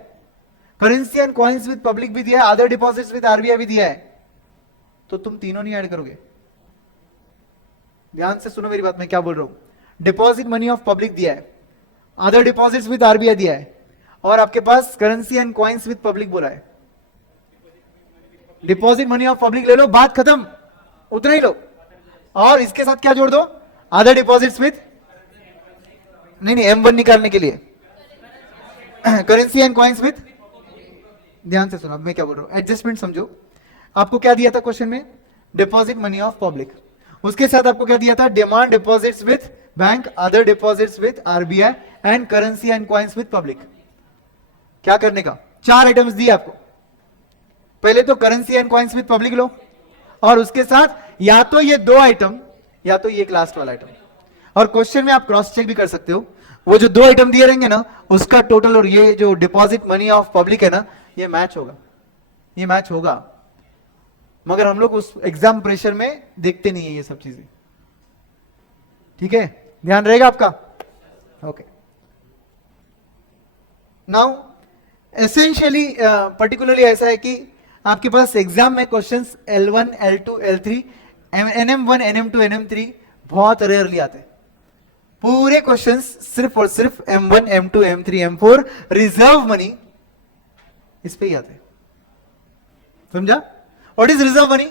currency and coins with public भी दिया है, अदर डिपॉजिट्स विद आरबीआई भी दिया है, तो तुम तीनों नहीं ऐड करोगे। ध्यान से सुनो मेरी बात, मैं क्या बोल रहा हूं, डिपॉजिट मनी ऑफ पब्लिक दिया है, अदर डिपॉजिट्स विद आरबीआई दिया है, और आपके पास currency and coins with public बोला है। डिपॉजिट मनी ऑफ पब्लिक ले लो, बात खत्म, उतना ही लो, और इसके साथ क्या जोड़ दो, अदर डिपॉजिट्स विद, नहीं M1 निकालने के लिए करेंसी एंड कॉइन्स विद। ध्यान से सुनो मैं क्या बोल रहा हूं, एडजस्टमेंट समझो। आपको क्या दिया था क्वेश्चन में, डिपॉजिट मनी ऑफ पब्लिक, उसके साथ आपको क्या दिया था, demand deposits with bank, other deposits with RBI and currency and coins with public. क्या करने का, 4 आइटम्स दिए आपको। पहले तो currency and coins with public लो, और उसके साथ या तो ये 2 आइटम या तो ये एक लास्ट वाला आइटम। और क्वेश्चन में आप क्रॉस चेक भी कर सकते हो, वो जो 2 आइटम दिए रहेंगे ना, उसका टोटल और ये जो डिपॉजिट मनी ऑफ पब्लिक है ना, ये मैच होगा, ये मैच होगा। मगर हम लोग उस एग्जाम प्रेशर में देखते नहीं है ये सब चीजें, ठीक है, ध्यान रहेगा आपका। ओके, नाउ एसेंशियली पर्टिकुलरली ऐसा है कि आपके पास एग्जाम में questions L1, L2, L3, NM1, NM2, NM3 बहुत रेयरली आते हैं। पूरे क्वेश्चंस सिर्फ और सिर्फ M1, M2, M3, M4 reserve money इस पे ही आते हैं। समझा? What is reserve money?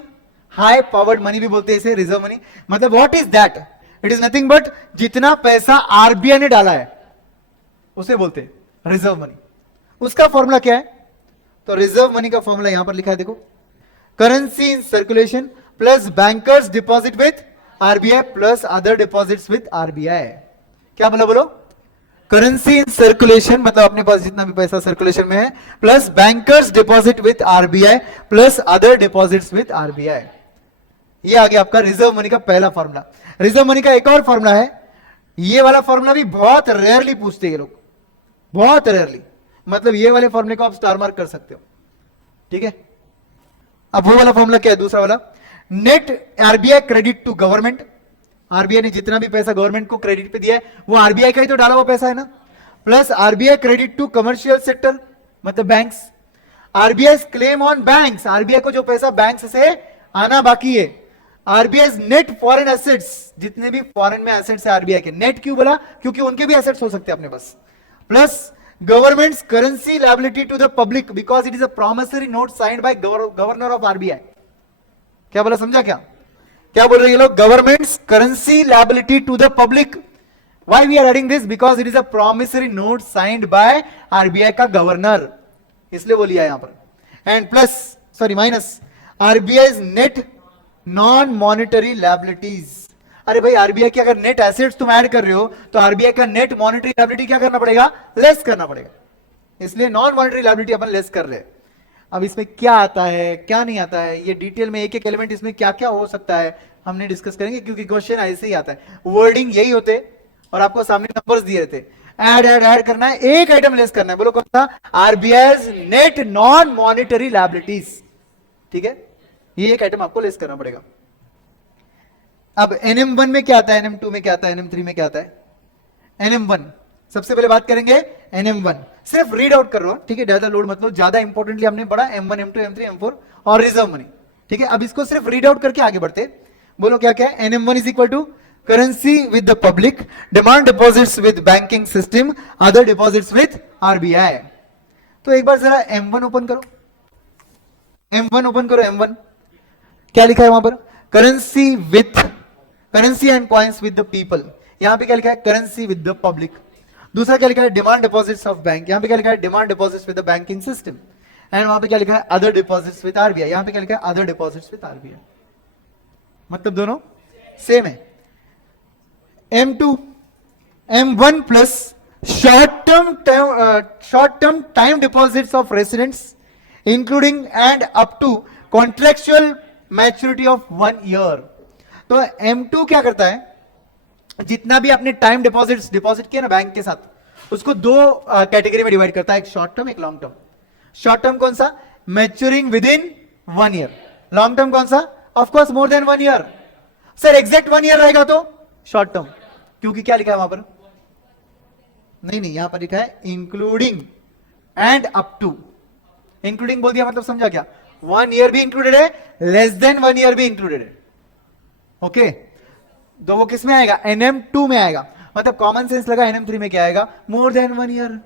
High powered money भी बोलते हैं इसे, रिजर्व मनी। मतलब what is that? It is nothing but जितना पैसा आरबीआई ने डाला है उसे बोलते हैं रिजर्व मनी। उसका फॉर्मूला क्या है? तो रिजर्व मनी का फॉर्मूला यहां पर लिखा है, देखो, currency in circulation plus bankers deposit with RBI plus other deposits with RBI. क्या बोला? बोलो। करेंसी इन सर्कुलेशन मतलब अपने पास जितना भी पैसा सर्कुलेशन में है, plus bankers deposit with RBI plus other deposits with RBI. ये आ गया आपका रिजर्व मनी का पहला फॉर्मूला। रिजर्व मनी का एक और फॉर्मूला है, ये वाला फॉर्मूला भी बहुत रेयरली पूछते हैं लोग, बहुत रेयरली। मतलब ये वाले फॉर्मूले को आप स्टार मार्क कर सकते हो, ठीक है। अब वो वाला फॉर्मूला क्या है? दूसरा वाला, net RBI credit to government. RBI ने जितना भी पैसा गवर्नमेंट को क्रेडिट पे दिया है वो आरबीआई का ही तो डाला हुआ पैसा है ना, plus RBI credit to commercial sector मतलब banks. RBI claim on banks, RBI को जो पैसा बैंक्स से आना बाकी है। आरबीआई नेट फॉरेन एसेट्स, जितने भी फॉरेन में एसेट्स है आरबीआई के। नेट क्यों बोला? क्योंकि उनके भी एसेट्स हो सकते हैं अपने पास। Plus government's currency liability to the public because it is a promissory note signed by governor of RBI. क्या बोला? समझा क्या? क्या बोल रहे हैं ये लोग? Government's currency liability to the public. Why we are adding this? Because it is a promissory note signed by RBI का गवर्नर, इसलिए वो लिया यहां पर। And plus sorry minus RBI net non monetary liabilities. अरे भाई आरबीआई की अगर नेट एसेट्स तुम ऐड कर रहे हो तो आरबीआई का नेट मॉनिटरी लायबिलिटी क्या करना पड़ेगा? लेस करना पड़ेगा। इसलिए नॉन मॉनिटरी लायबिलिटी अपन लेस कर रहे हैं। अब इसमें क्या आता है क्या नहीं आता है, ये डिटेल में एक एक एलिमेंट इसमें क्या क्या हो सकता है हमने डिस्कस करेंगे, क्योंकि क्वेश्चन ऐसे ही आता है, वर्डिंग यही होते और आपको सामने नंबर्स दिए रहते। ऐड करना है, एक आइटम लेस करना है। बोलो कौन सा? RBI net non monetary liabilities, ठीक है। ये एक आइटम आपको लेस करना पड़ेगा। अब NM1 में क्या आता है, NM2 में क्या आता है, NM3 में क्या आता है? NM1 सबसे पहले बात करेंगे। NM1 सिर्फ रीड आउट कर रहा हूं, ठीक है, ज्यादा लोड मतलब, ज्यादा इंपॉर्टेंटली हमने पढ़ा M1, M2, M3, M4 और रिजर्व मनी, ठीक है। अब इसको सिर्फ रीड आउट करके आगे बढ़ते। बोलो क्या क्या है? NM1 is equal to currency with the public, demand deposits with banking system, other deposits with RBI. तो एक बार जरा M1 ओपन करो, M1 ओपन करो। M1 क्या लिखा है वहां पर? Currency with, currency and coins with the people. यहां पे क्या लिखा है? Currency with the public. दूसरा क्या लिखा है? Demand deposits of bank. यहां पे क्या लिखा है? Demand deposits with the banking system. And वहां पे क्या लिखा है? Other deposits with RBI. यहां पे क्या लिखा है? Other deposits with RBI. मतलब दोनों सेम है। M2 M1 plus short term time deposits of residents including and up to contractual maturity of 1 year. तो M2 क्या करता है? जितना भी आपने टाइम डिपॉजिट किया ना बैंक के साथ, उसको दो कैटेगरी में डिवाइड करता है, एक शॉर्ट टर्म एक लॉन्ग टर्म। शॉर्ट टर्म कौन सा? Maturing with in 1 year. Long term कौन सा? Of course more than 1 year. Sir exact 1 year रहेगा तो शॉर्ट टर्म, क्योंकि क्या लिखा है वहां पर? नहीं यहां पर लिखा है including and up to. Including बोल दिया मतलब समझा क्या? 1 ईयर भी इंक्लूडेड है, लेस देन 1 ईयर भी इंक्लूडेड है। ओके, तो वो किस में आएगा? NM2 में आएगा। मतलब कॉमन सेंस लगा, NM3 में क्या आएगा? More than 1 year.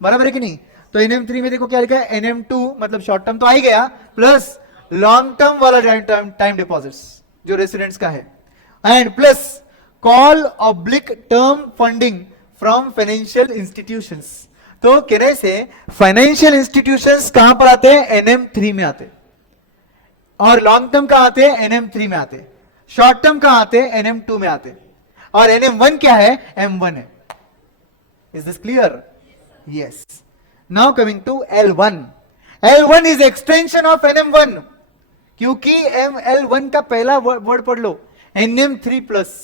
बराबर है कि नहीं? तो NM3 में देखो क्या लिखा है? NM2 मतलब शॉर्ट टर्म तो आ ही गया, प्लस लॉन्ग टर्म वाला टाइम डिपॉजिट्स जो रेसिडेंट्स का है, and plus call oblique term funding from financial institutions. तो कहने से फाइनेंशियल इंस्टीट्यूशंस कहां पर आते हैं? NM3 में आते हैं। और लॉन्ग टर्म कहां आते हैं? NM3 में आते हैं। शॉर्ट टर्म कहां आते हैं? NM2 में आते हैं। और NM1 क्या है? M1 है। Is this clear? Yes. Now coming to L1। L1 is extension of NM1, क्योंकि L1 का पहला वर्ड पढ़ लो, NM3 प्लस।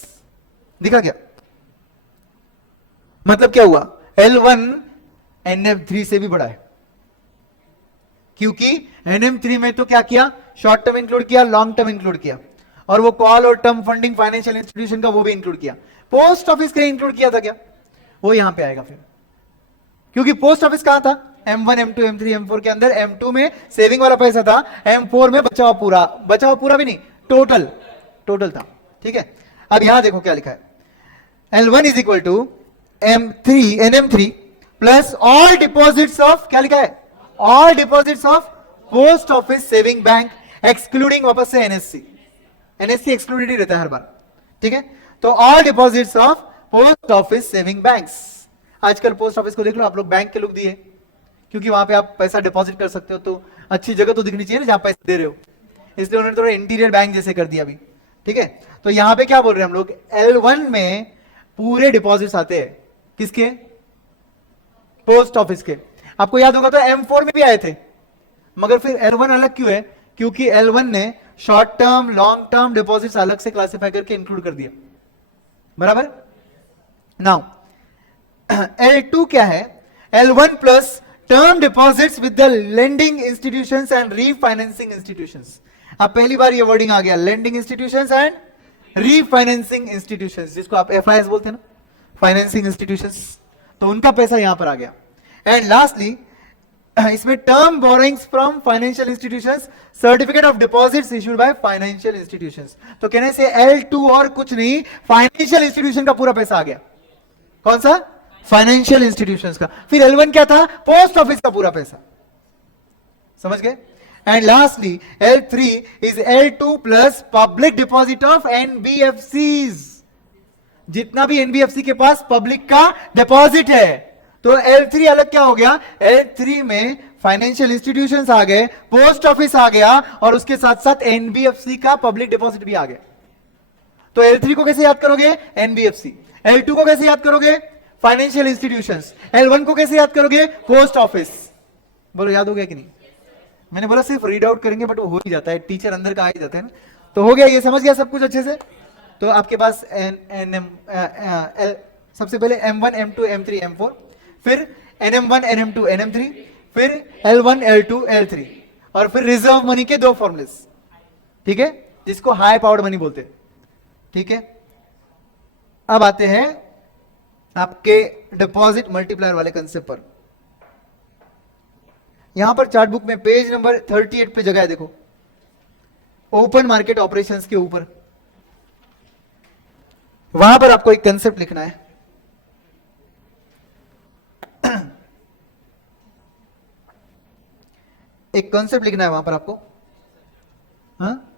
दिखा क्या? मतलब क्या हुआ? L1 NM3 से भी बड़ा है, क्योंकि NM3 में तो क्या किया? शॉर्ट टर्म इंक्लूड किया, लॉन्ग टर्म इंक्लूड किया, और वो कॉल और टर्म फंडिंग फाइनेंशियल इंस्टीट्यूशन का वो भी इंक्लूड किया। पोस्ट ऑफिस का इंक्लूड किया था क्या? वो यहां पे आएगा फिर, क्योंकि पोस्ट ऑफिस कहां था? M1 M2 M3 M4 के अंदर M2 में सेविंग वाला पैसा था, M4 में बचा हुआ पूरा भी नहीं, टोटल था। ठीक है, अब यहां देखो क्या लिखा है, L1 is equal to NM3 plus all deposits of, क्या लिखा है, all deposits of post office saving bank excluding वापस से एनएससी एक्सक्लूडेड ही रहता है हर बार। ठीक है, तो all deposits of post office saving banks. आजकल पोस्ट ऑफिस को देख लो आप लोग, बैंक के लुक दिए, क्योंकि वहां पे आप पैसा डिपॉजिट कर सकते हो, तो अच्छी जगह तो दिखनी चाहिए ना जहां पैसे दे रहे हो, इसलिए उन्होंने थोड़ा इंटीरियर बैंक जैसे कर दिया अभी। ठीक है, तो यहां पे क्या बोल रहे हैं हम लोग, L1 में पूरे डिपॉजिट्स आते हैं, किसके, पोस्ट ऑफिस के। आपको याद होगा तो M4 में भी आए थे, मगर फिर L1 अलग क्यों है, क्योंकि L1 ने short term long term deposits अलग से क्लासिफाई करके इंक्लूड कर दिया, बराबर। नाउ L2 क्या है, L1 plus term deposits with the lending institutions and refinancing institutions. अब पहली बार ये वर्डिंग आ गया, lending institutions and refinancing institutions, जिसको आप FIS बोलते हैं ना, फाइनेंसिंग इंस्टीट्यूशंस, तो उनका पैसा यहां पर आ गया। एंड लास्टली इसमें term borrowings from financial institutions, certificate of deposits issued by financial institutions. तो कहने से L2 और कुछ नहीं, फाइनेंशियल इंस्टीट्यूशन का पूरा पैसा आ गया। कौन सा, फाइनेंशियल इंस्टीट्यूशंस का। फिर L1 क्या था, पोस्ट ऑफिस का पूरा पैसा, समझ गए। And lastly L3 is L2 plus public deposit of NBFCs, जितना भी NBFC के पास पब्लिक का डिपॉजिट है। तो L3 अलग क्या हो गया, L3 में फाइनेंशियल इंस्टीट्यूशंस आ गए, पोस्ट ऑफिस आ गया, और उसके साथ साथ NBFC का पब्लिक डिपॉजिट भी आ गया। तो L3 को कैसे याद करोगे, NBFC, L2 को कैसे याद करोगे, फाइनेंशियल इंस्टीट्यूशंस, L1 को कैसे याद करोगे, पोस्ट ऑफिस। बोलो याद हो गया कि नहीं, मैंने बोला सिर्फ रीड आउट करेंगे बट वो हो ही जाता है, टीचर अंदर का आ ही जाता है ना। तो हो गया, ये समझ गया सब कुछ अच्छे से। तो आपके पास सबसे पहले M1 M2 M3 M4, फिर NM1 NM2 NM3, फिर L1 L2 L3, और फिर रिजर्व मनी के दो फॉर्मुलेस, ठीक है, जिसको हाई पावर्ड मनी बोलते हैं। ठीक है, अब आते हैं आपके डिपॉजिट मल्टीप्लायर वाले कंसेप्ट पर। यहां पर चार्ट बुक में पेज नंबर 38 पे जगह है, देखो, ओपन मार्केट ऑपरेशंस के ऊपर, वहां पर आपको एक कंसेप्ट लिखना है। एक कॉन्सेप्ट लिखना है वहां पर आपको, हाँ,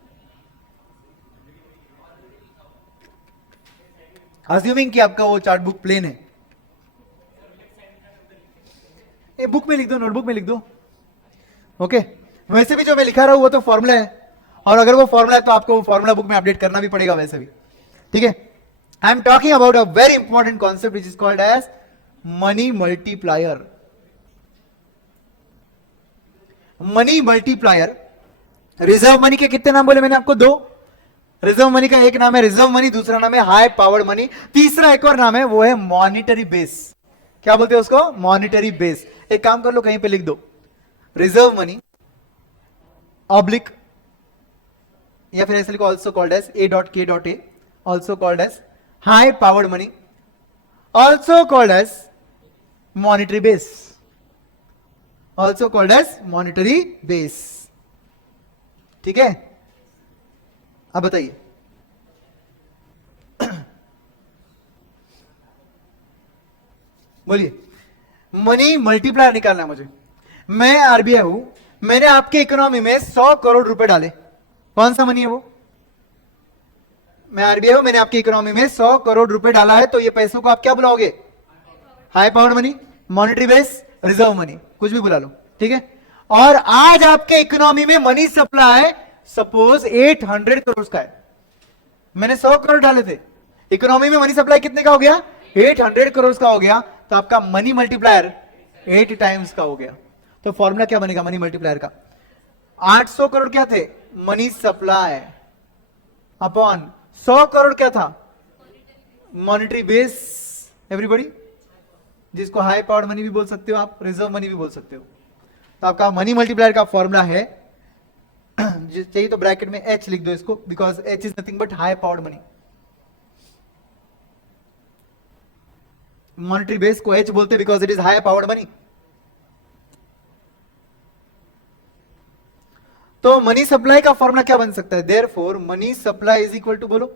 अज्यूमिंग कि आपका वो चार्ट बुक प्लेन है, ये बुक में लिख दो, नोटबुक में लिख दो। ओके, वैसे भी जो मैं लिखा रहा हूं वो तो फॉर्मूला है, और अगर वो फॉर्मूला है तो आपको वो फॉर्मूला बुक में अपडेट करना भी पड़ेगा वैसे भी। ठीक है, I am talking about a very important concept which is called as money multiplier. Money multiplier, reserve money के कितने नाम बोले मैंने आपको, दो। रिजर्व मनी का एक नाम है रिजर्व मनी, दूसरा नाम है हाई पावर्ड मनी, तीसरा एक और नाम है वो है मॉनिटरी बेस। क्या बोलते हैं उसको, मॉनिटरी बेस। एक काम कर लो, कहीं पे लिख दो, रिजर्व मनी ऑब्लिक, या फिर ऐसे लिखो, also called as A.K.A, also called as high powered money, also called as monetary base, also called as monetary base. ठीक है, अब बताइए, बोलिए, मनी मल्टीप्लायर निकालना है मुझे। मैं आरबीआई हूं, मैंने आपके इकोनॉमी में 100 करोड़ रुपए डाले, कौन सा मनी है वो, मैं आरबीआई हूं, मैंने आपकी इकोनॉमी में 100 करोड़ रुपए डाला है, तो ये पैसों को आप क्या बुलाओगे, high powered money, monetary base, reserve money, कुछ भी बुला लो। ठीक है, और आज आपके इकोनॉमी में मनी सप्लाई सपोज 800 करोड़ का है, मैंने 100 करोड़ डाले थे, इकोनॉमी में मनी सप्लाई कितने का हो गया, 800 करोड़ का हो गया, तो आपका मनी मल्टीप्लायर 8 टाइम्स का हो गया। तो फॉर्मूला क्या बनेगा मनी मल्टीप्लायर का, 800 करोड़ क्या थे, मनी सप्लाई, अपॉन 100 करोड़ क्या था, मॉनिटरी बेस, एवरीबॉडी, जिसको हाई पावर्ड मनी भी बोल सकते हो आप, रिजर्व मनी भी बोल सकते हो। तो आपका मनी मल्टीप्लायर का फॉर्मूला है, चाहिए तो ब्रैकेट में H लिख दो इसको, because H is nothing but high powered money. Monetary base को H बोलते because it is high powered money. तो मनी सप्लाई का फॉर्मूला क्या बन सकता है? Therefore money supply is equal to, बोलो,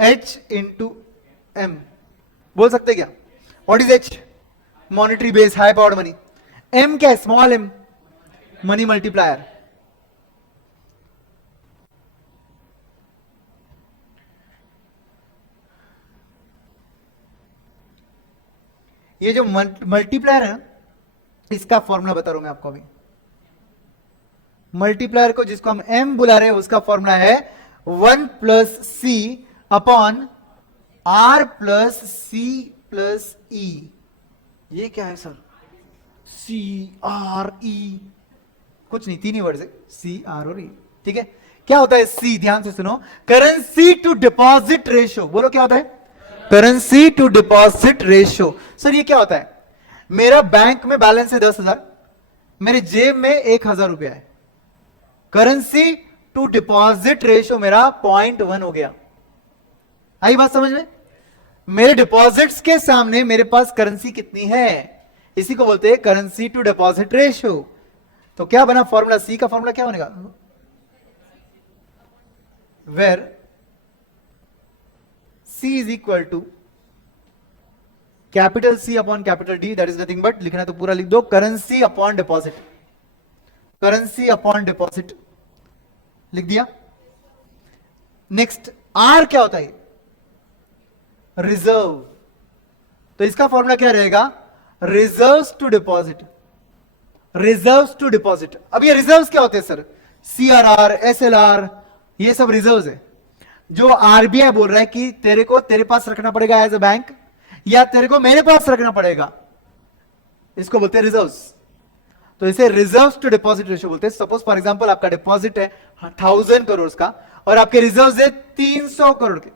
H इंटू M। बोल सकते क्या? What is H? Monetary base, high powered money. M क्या है? Small m, money multiplier. ये जो मल्टीप्लायर है, इसका फॉर्मूला बता रहा हूं मैं आपको अभी। मल्टीप्लायर को जिसको हम m बुला रहे हैं, उसका फॉर्मूला है 1 plus C upon R plus C plus E. ये क्या है सर? सी आर ई, कुछ नहीं, तीन ही वर्ड है, सी आर और ई। ठीक है, क्या होता है सी? ध्यान से सुनो, करेंसी टू डिपॉजिट रेशियो। बोलो क्या होता है? Currency to deposit ratio. Sir ये क्या होता है? मेरा बैंक में बैलेंस है 10,000, मेरे जेब में 1,000 रुपया है, करेंसी टू डिपॉजिट रेशियो मेरा 0.1 हो गया। आई बात समझ में? मेरे डिपॉजिट्स के सामने मेरे पास करेंसी कितनी है, इसी को बोलते हैं करेंसी टू डिपॉजिट रेशियो। तो क्या बना फॉर्मूला? सी का फॉर्मूला क्या बनेगा? Where C is equal to capital C upon capital D, that is nothing but, लिखना तो पूरा लिख दो, currency upon deposit. Currency upon deposit लिख दिया। नेक्स्ट आर क्या होता है? रिजर्व। तो इसका फॉर्मूला क्या रहेगा? Reserves to deposit. Reserves to deposit. अब ये रिजर्व्स क्या होते हैं सर? सीआरआर, एसएलआर, ये सब रिजर्व्स है जो आरबीआई बोल रहा है कि तेरे को तेरे पास रखना पड़ेगा एज अ बैंक, या तेरे को मेरे पास रखना पड़ेगा, इसको बोलते हैं रिजर्व्स। तो इसे रिजर्व्स टू डिपॉजिट रेशियो बोलते हैं। सपोज फॉर एग्जांपल आपका डिपॉजिट है 1000 करोड़ का और आपके रिजर्व्स है 300 करोड़ के,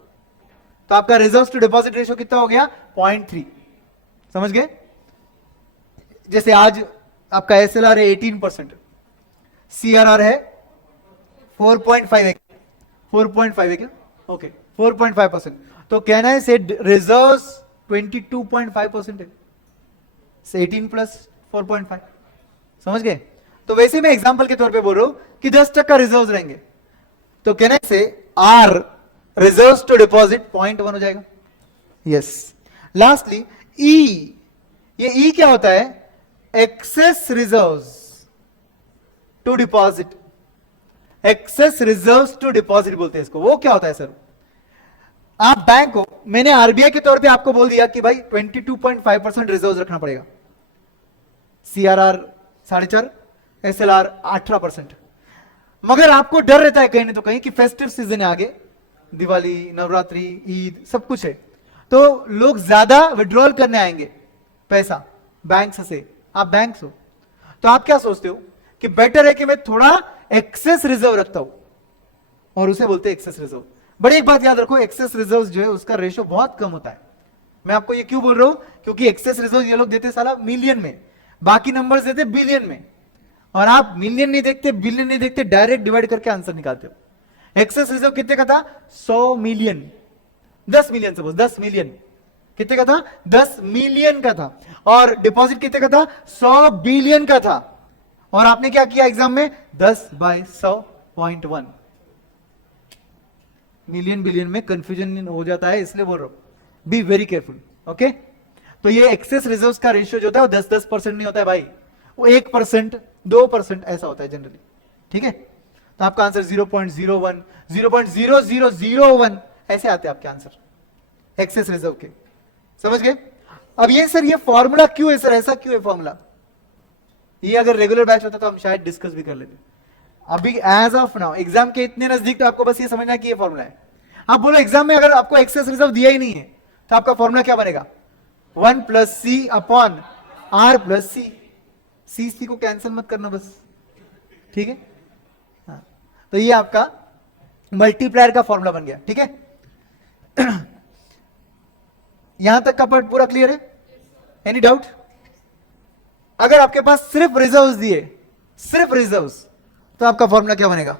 तो आपका रिजर्व्स टू डिपॉजिट रेशियो कितना हो गया? 0.3। समझ गए? जैसे आज आपका एसएलआर है 18%, सीआरआर है 4.5, 4.5 है क्या? ओके, 4.5%। तो कहना है से रिजर्व्स 22.5% है, से 18 प्लस 4.5। समझ गए? तो वैसे मैं एग्जांपल के तौर पे बोल रहा हूं कि 10% रिजर्व्स रहेंगे, तो कहना है से आर रिजर्व्स टू डिपॉजिट 0.1 हो जाएगा। यस। लास्टली ई, ये ई क्या होता है? Excess reserves to deposit. Excess reserves to deposit बोलते हैं इसको। वो क्या होता है सर? आप बैंक हो, मैंने आरबीआई के तौर पे आपको बोल दिया कि भाई 22.5% रिजर्व्स रखना पड़ेगा, सीआरआर 4.5, एसएलआर 18%। मगर आपको डर रहता है कहीं ना तो कहीं कि फेस्टिव सीजन है आगे, दिवाली, नवरात्रि, ईद, सब कुछ है, तो लोग ज्यादा विड्रॉल करने आएंगे पैसा बैंक से। आप बैंक हो, तो आप क्या सोचते हो कि बेटर है कि मैं थोड़ा एक्सेस रिजर्व रखता हूं, और उसे बोलते हैं एक्सेस रिजर्व। बड़ी एक बात याद रखो, एक्सेस रिजर्व जो है उसका रेशियो बहुत कम होता है। मैं आपको ये क्यों बोल रहा हूं? क्योंकि एक्सेस रिजर्व ये लोग देते साला मिलियन में, बाकी नंबर्स देते बिलियन में, और आप मिलियन नहीं देखते, बिलियन नहीं देखते, डायरेक्ट डिवाइड करके आंसर निकालते हो। एक्सेस रिजर्व कितने का था? 100 मिलियन, 10 मिलियन, सपोज 10 मिलियन। कितने का था? 10 मिलियन का था। और डिपॉजिट कितने का था? 100 बिलियन का था। और आपने क्या किया एग्जाम में? 10/100.1। मिलियन बिलियन में कंफ्यूजन हो जाता है, इसलिए बोल रहा हूं, बी वेरी केयरफुल। ओके, तो ये एक्सेस रिजर्व्स का रेशियो जो होता है वो 10% नहीं होता है भाई, वो 1%, 2% ऐसा होता है जनरली। ठीक है, तो आपका आंसर 0.01, 0.0001 ऐसे आते हैं आपके आंसर एक्सेस रिजर्व के। समझ गए? अब ये सर, ये फॉर्मूला क्यों है सर? ऐसा क्यों है फॉर्मूला? ये अगर रेगुलर बैच होता तो हम शायद डिस्कस भी कर लेते। अभी एज ऑफ नाउ एग्जाम के इतने नजदीक, तो आपको बस ये समझना है कि ये फॉर्मूला है। आप बोलो एग्जाम में अगर आपको एक्सेस रिजर्व दिया ही नहीं है तो आपका फॉर्मूला क्या बनेगा? 1 plus C upon R plus C. C को कैंसिल मत करना बस, ठीक है? हाँ, तो ये आपका मल्टीप्लायर का फॉर्मूला बन गया। ठीक है, यहां तक का पार्ट पूरा क्लियर है? Any doubt? अगर आपके पास सिर्फ रिजर्व्स दिए, सिर्फ रिजर्व्स, तो आपका फॉर्मूला क्या बनेगा?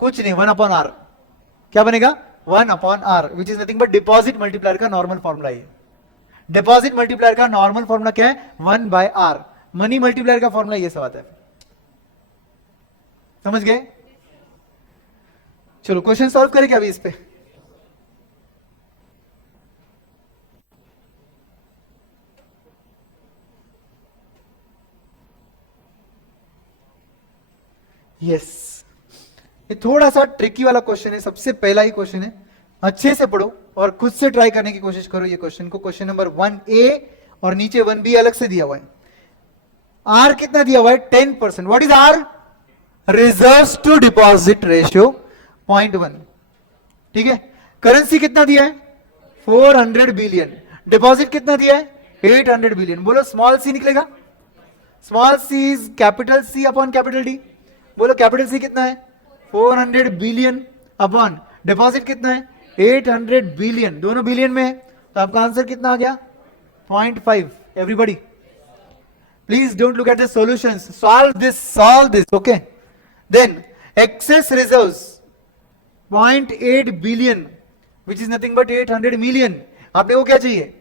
कुछ नहीं, 1/r। क्या बनेगा? 1/r, which is nothing but deposit multiplier का नॉर्मल फॉर्मूला है। डिपॉजिट मल्टीप्लायर का नॉर्मल फॉर्मूला क्या है? 1/r। मनी मल्टीप्लायर का फॉर्मूला ये सब आता है। समझ गए? चलो क्वेश्चन सॉल्व करें क्या अभी इस पे? यस, ये थोड़ा सा ट्रिकी वाला क्वेश्चन है, सबसे पहला ही क्वेश्चन है। अच्छे से पढ़ो और खुद से ट्राई करने की कोशिश करो ये क्वेश्चन को। क्वेश्चन नंबर 1A और नीचे 1B अलग से दिया हुआ है। आर कितना दिया हुआ है? 10%। What is R? Reserves to deposit ratio 0.1। ठीक है। करेंसी कितना दिया है? 400 बिलियन। डिपॉजिट कितना दिया है? 800 बिलियन। बोलो स्मॉल सी निकलेगा? Small C is capital C upon capital D. बोलो कैपिटल सी कितना है? 400 बिलियन अपॉन डिपॉजिट कितना है? 800 बिलियन। दोनों बिलियन में है, तो आपका आंसर कितना आ गया? 0.5। Everybody please don't look at the solutions, solve this. Okay, then excess reserves 0.8 billion which is nothing but 800 million. आपने को क्या चाहिए?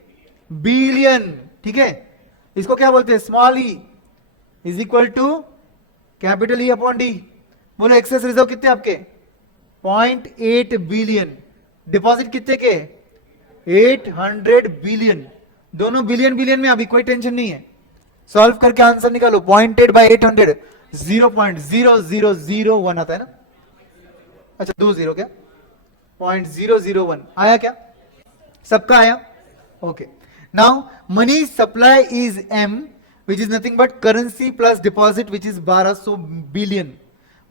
बिलियन। ठीक है, इसको क्या बोलते हैं? Small E is equal to capital E upon D. बोलो एक्सेस रिजर्व कितने आपके? 0.8 बिलियन। डिपॉजिट कितने के? 800 बिलियन। दोनों बिलियन बिलियन में, अभी कोई टेंशन नहीं है। सॉल्व करके आंसर निकालो। 0.8 बाई 800 0.0001 आता है ना? अच्छा 20 क्या? 0.001 आया क्या? सबका आया? Okay. Now money supply is M which is nothing but currency plus deposit which is 1200 billion.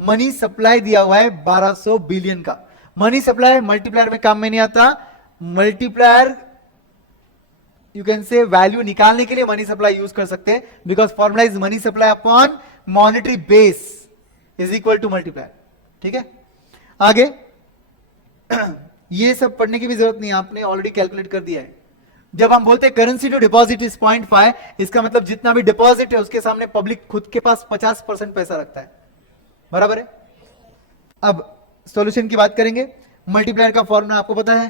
Money supply दिया हुआ है 1200 बिलियन का। मनी सप्लाई मल्टीप्लायर में काम में नहीं आता। Multiplier you can say value निकालने के लिए मनी सप्लाई यूज कर सकते हैं, because formula is money supply upon monetary base is equal to multiplier. ठीक है, आगे ये सब पढ़ने की भी जरूरत नहीं है, आपने ऑलरेडी कैलकुलेट कर दिया है। जब हम बोलते हैं करेंसी टू डिपॉजिट इज 0.5, इसका मतलब जितना भी डिपॉजिट है उसके सामने पब्लिक खुद के पास 50% पैसा रखता है। बराबर है? अब सॉल्यूशन की बात करेंगे। मल्टीप्लायर का फॉर्मूला आपको पता है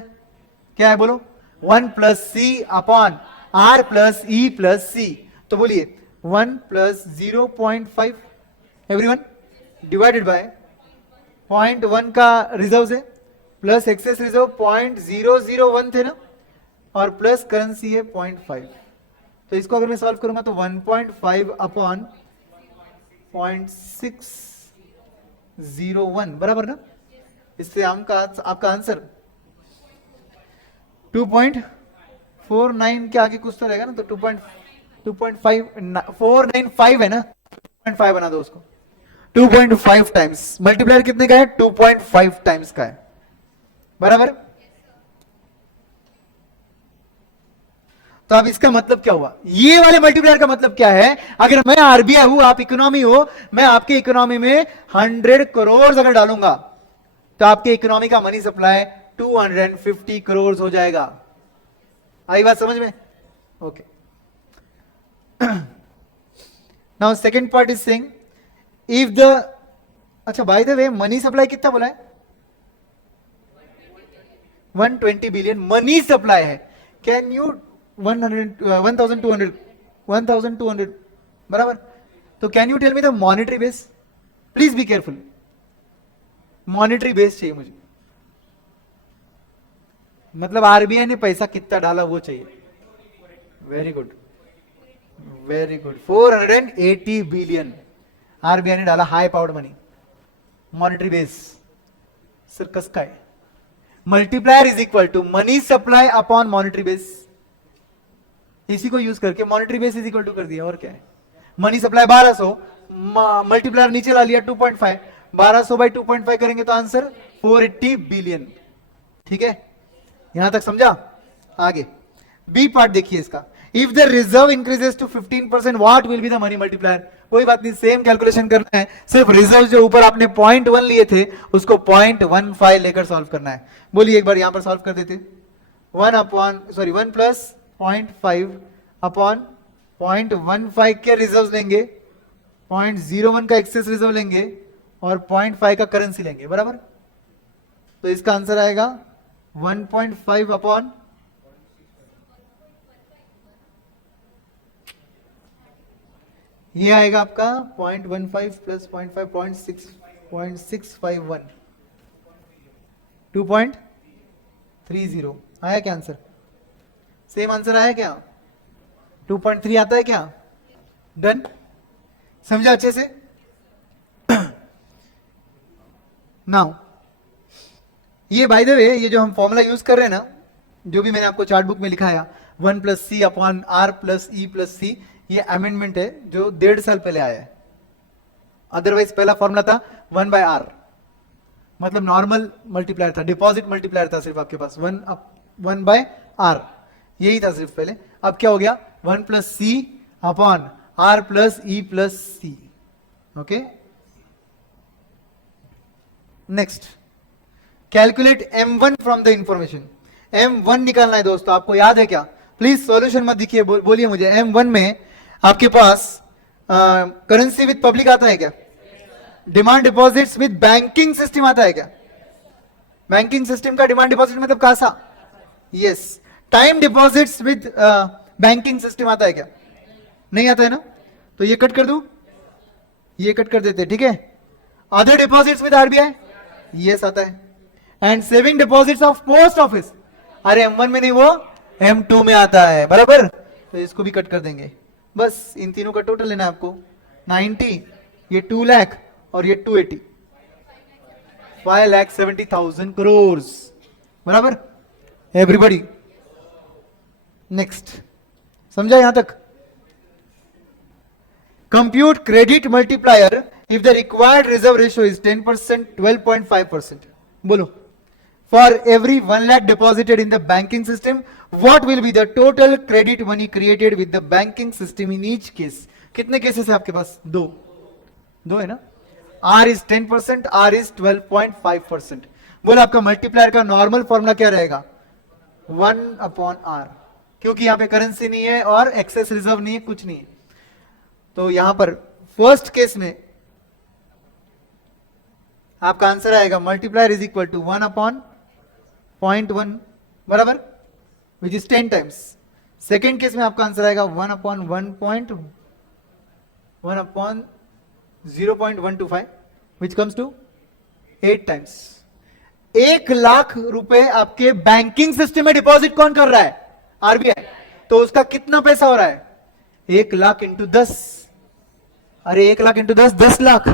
क्या है? बोलो 1 plus C upon R plus E plus C. तो बोलिए 1 प्लस 0.5 एवरीवन डिवाइडेड बाय 0.1 का रिजर्व है प्लस एक्सेस रिजर्व 0.001 थे ना, और प्लस करेंसी है 0.5। तो इसको अगर मैं सॉल्व करूंगा तो 1.5 अपॉन 0.601 बराबर ना? इससे आपका आंसर 2.49 के आगे कुछ तो रहेगा ना, तो 495 है ना? 2.5 बना दो उसको। 2.5 टाइम्स मल्टीप्लायर कितने का है? 2.5 टाइम्स का है। बराबर? तो अब इसका मतलब क्या हुआ? ये वाले मल्टीप्लायर का मतलब क्या है? अगर मैं आरबीआई हूं, आप इकोनॉमी हो, मैं आपके इकोनॉमी में 100 करोड़ अगर डालूंगा तो आपके इकोनॉमी का मनी सप्लाई 250 करोड़ हो जाएगा। आई बात समझ में? Okay. Now second part is saying if the, अच्छा by the way money supply कितना बोला है? 120 बिलियन मनी सप्लाई है। कैन यू 1200 बराबर? तो can you tell me the monetary base? Please be careful. Monetary base चाहिए मुझे, मतलब आरबीआई ने पैसा कितना डाला वो चाहिए। Very good, very good. 480 billion RBI ने डाला, high powered money. Monetary base sir कसका है? Multiplier is equal to money supply upon monetary base. इसी को यूज करके monetary base is equal to कर दिया, और क्या है? मनी सप्लाई 1200, मल्टीप्लायर नीचे ला लिया 2.5, 1200 बाई 2.5 करेंगे तो आंसर 480 बिलियन। ठीक है, यहां तक समझा? आगे बी पार्ट देखिए इसका। If the reserve increases to 15% what will be the money multiplier? कोई बात नहीं, सेम कैलकुलेशन करना है, सिर्फ रिजर्व जो ऊपर आपने 0.1 लिए थे उसको 0.15 लेकर सॉल्व करना है। बोलिए एक बार यहां पर सॉल्व कर देते। 1 प्लस 0.5 अपॉन 0.15 के रिजर्व लेंगे, 0.01 का एक्सेस रिजर्व लेंगे और 0.5 का करेंसी लेंगे। बराबर? तो इसका आंसर आएगा 1.5 अपॉन ये आएगा आपका 0.15 प्लस 0.5 0.651 2.30 आया क्या आंसर? सेम आंसर आया क्या? 2.3 आता है क्या? डन, समझा अच्छे से? नाउ ये बाय द वे, ये जो हम फॉर्मूला यूज कर रहे हैं ना, जो भी मैंने आपको चार्ट बुक में लिखाया 1 plus C upon R plus E plus C, ये अमेंडमेंट है जो 1.5 साल पहले आया है। अदरवाइज पहला फॉर्मूला था 1 बाय आर, मतलब नॉर्मल मल्टीप्लायर था, डिपॉजिट मल्टीप्लायर था सिर्फ आपके पास, 1 बाय आर, यही था सिर्फ पहले। अब क्या हो गया? 1 plus C upon R plus E plus C. Okay, next calculate M1 from the information. M1 निकालना है दोस्तों, आपको याद है क्या? प्लीज सॉल्यूशन मत दिखिए, बोलिए मुझे। M1 में आपके पास करेंसी विद पब्लिक आता है क्या? Demand deposits with banking system आता है क्या? बैंकिंग सिस्टम का डिमांड डिपॉजिट मतलब CASA? Yes. Time deposits with banking system आता है क्या? नहीं आता है ना, तो ये कट कर दूं, ये कट कर देते, ठीक है। Other deposits with RBI, yes आता है। And saving deposits of post office, अरे M1 में नहीं, वो M2 में आता है, बराबर। तो इसको भी कट कर देंगे, बस इन तीनों का टोटल लेना है आपको 90, ये 2 लाख और ये 280, 5,70,000 करोड़, बराबर एवरीबॉडी। नेक्स्ट, समझा यहां तक? Compute credit multiplier if the required reserve ratio is 10%, 12.5%। बोलो, for every 1 lakh deposited in the banking system, what will be the total credit money created with the banking system in each case? कितने केसेस है आपके पास? दो है ना। R is 10%, R is 12.5%। बोलो, आपका मल्टीप्लायर का नॉर्मल फॉर्मूला क्या रहेगा? 1/R, क्योंकि यहां पे करेंसी नहीं है और एक्सेस रिजर्व नहीं है, कुछ नहीं है। तो यहां पर फर्स्ट केस में आपका आंसर आएगा मल्टीप्लायर इज इक्वल टू 1/0.1, बराबर, which is 10 times. Second case में आपका आंसर आएगा 1/0.125, which comes to 8 times. 1 lakh रुपए आपके बैंकिंग सिस्टम में डिपॉजिट कौन कर रहा है? आरबीआई। तो उसका कितना पैसा हो रहा है? 1 लाख इंटू 10, अरे 1 lakh into 10, 10 lakh.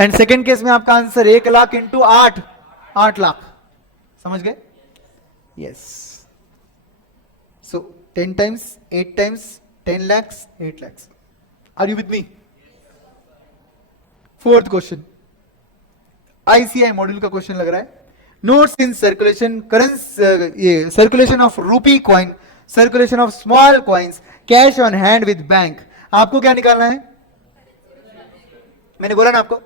And second case में आपका आंसर 1 लाख इंटू 8, 8 लाख। समझ गए? Yes. So 10 times, 8 times, 10 lakhs, 8 lakhs। Are you with me? Fourth question, ICAI module का क्वेश्चन लग रहा है। Notes in circulation, currency, circulation of rupee coin, circulation of small coins, cash on hand with bank. आपको क्या निकालना है? मैंने बोला ना आपको,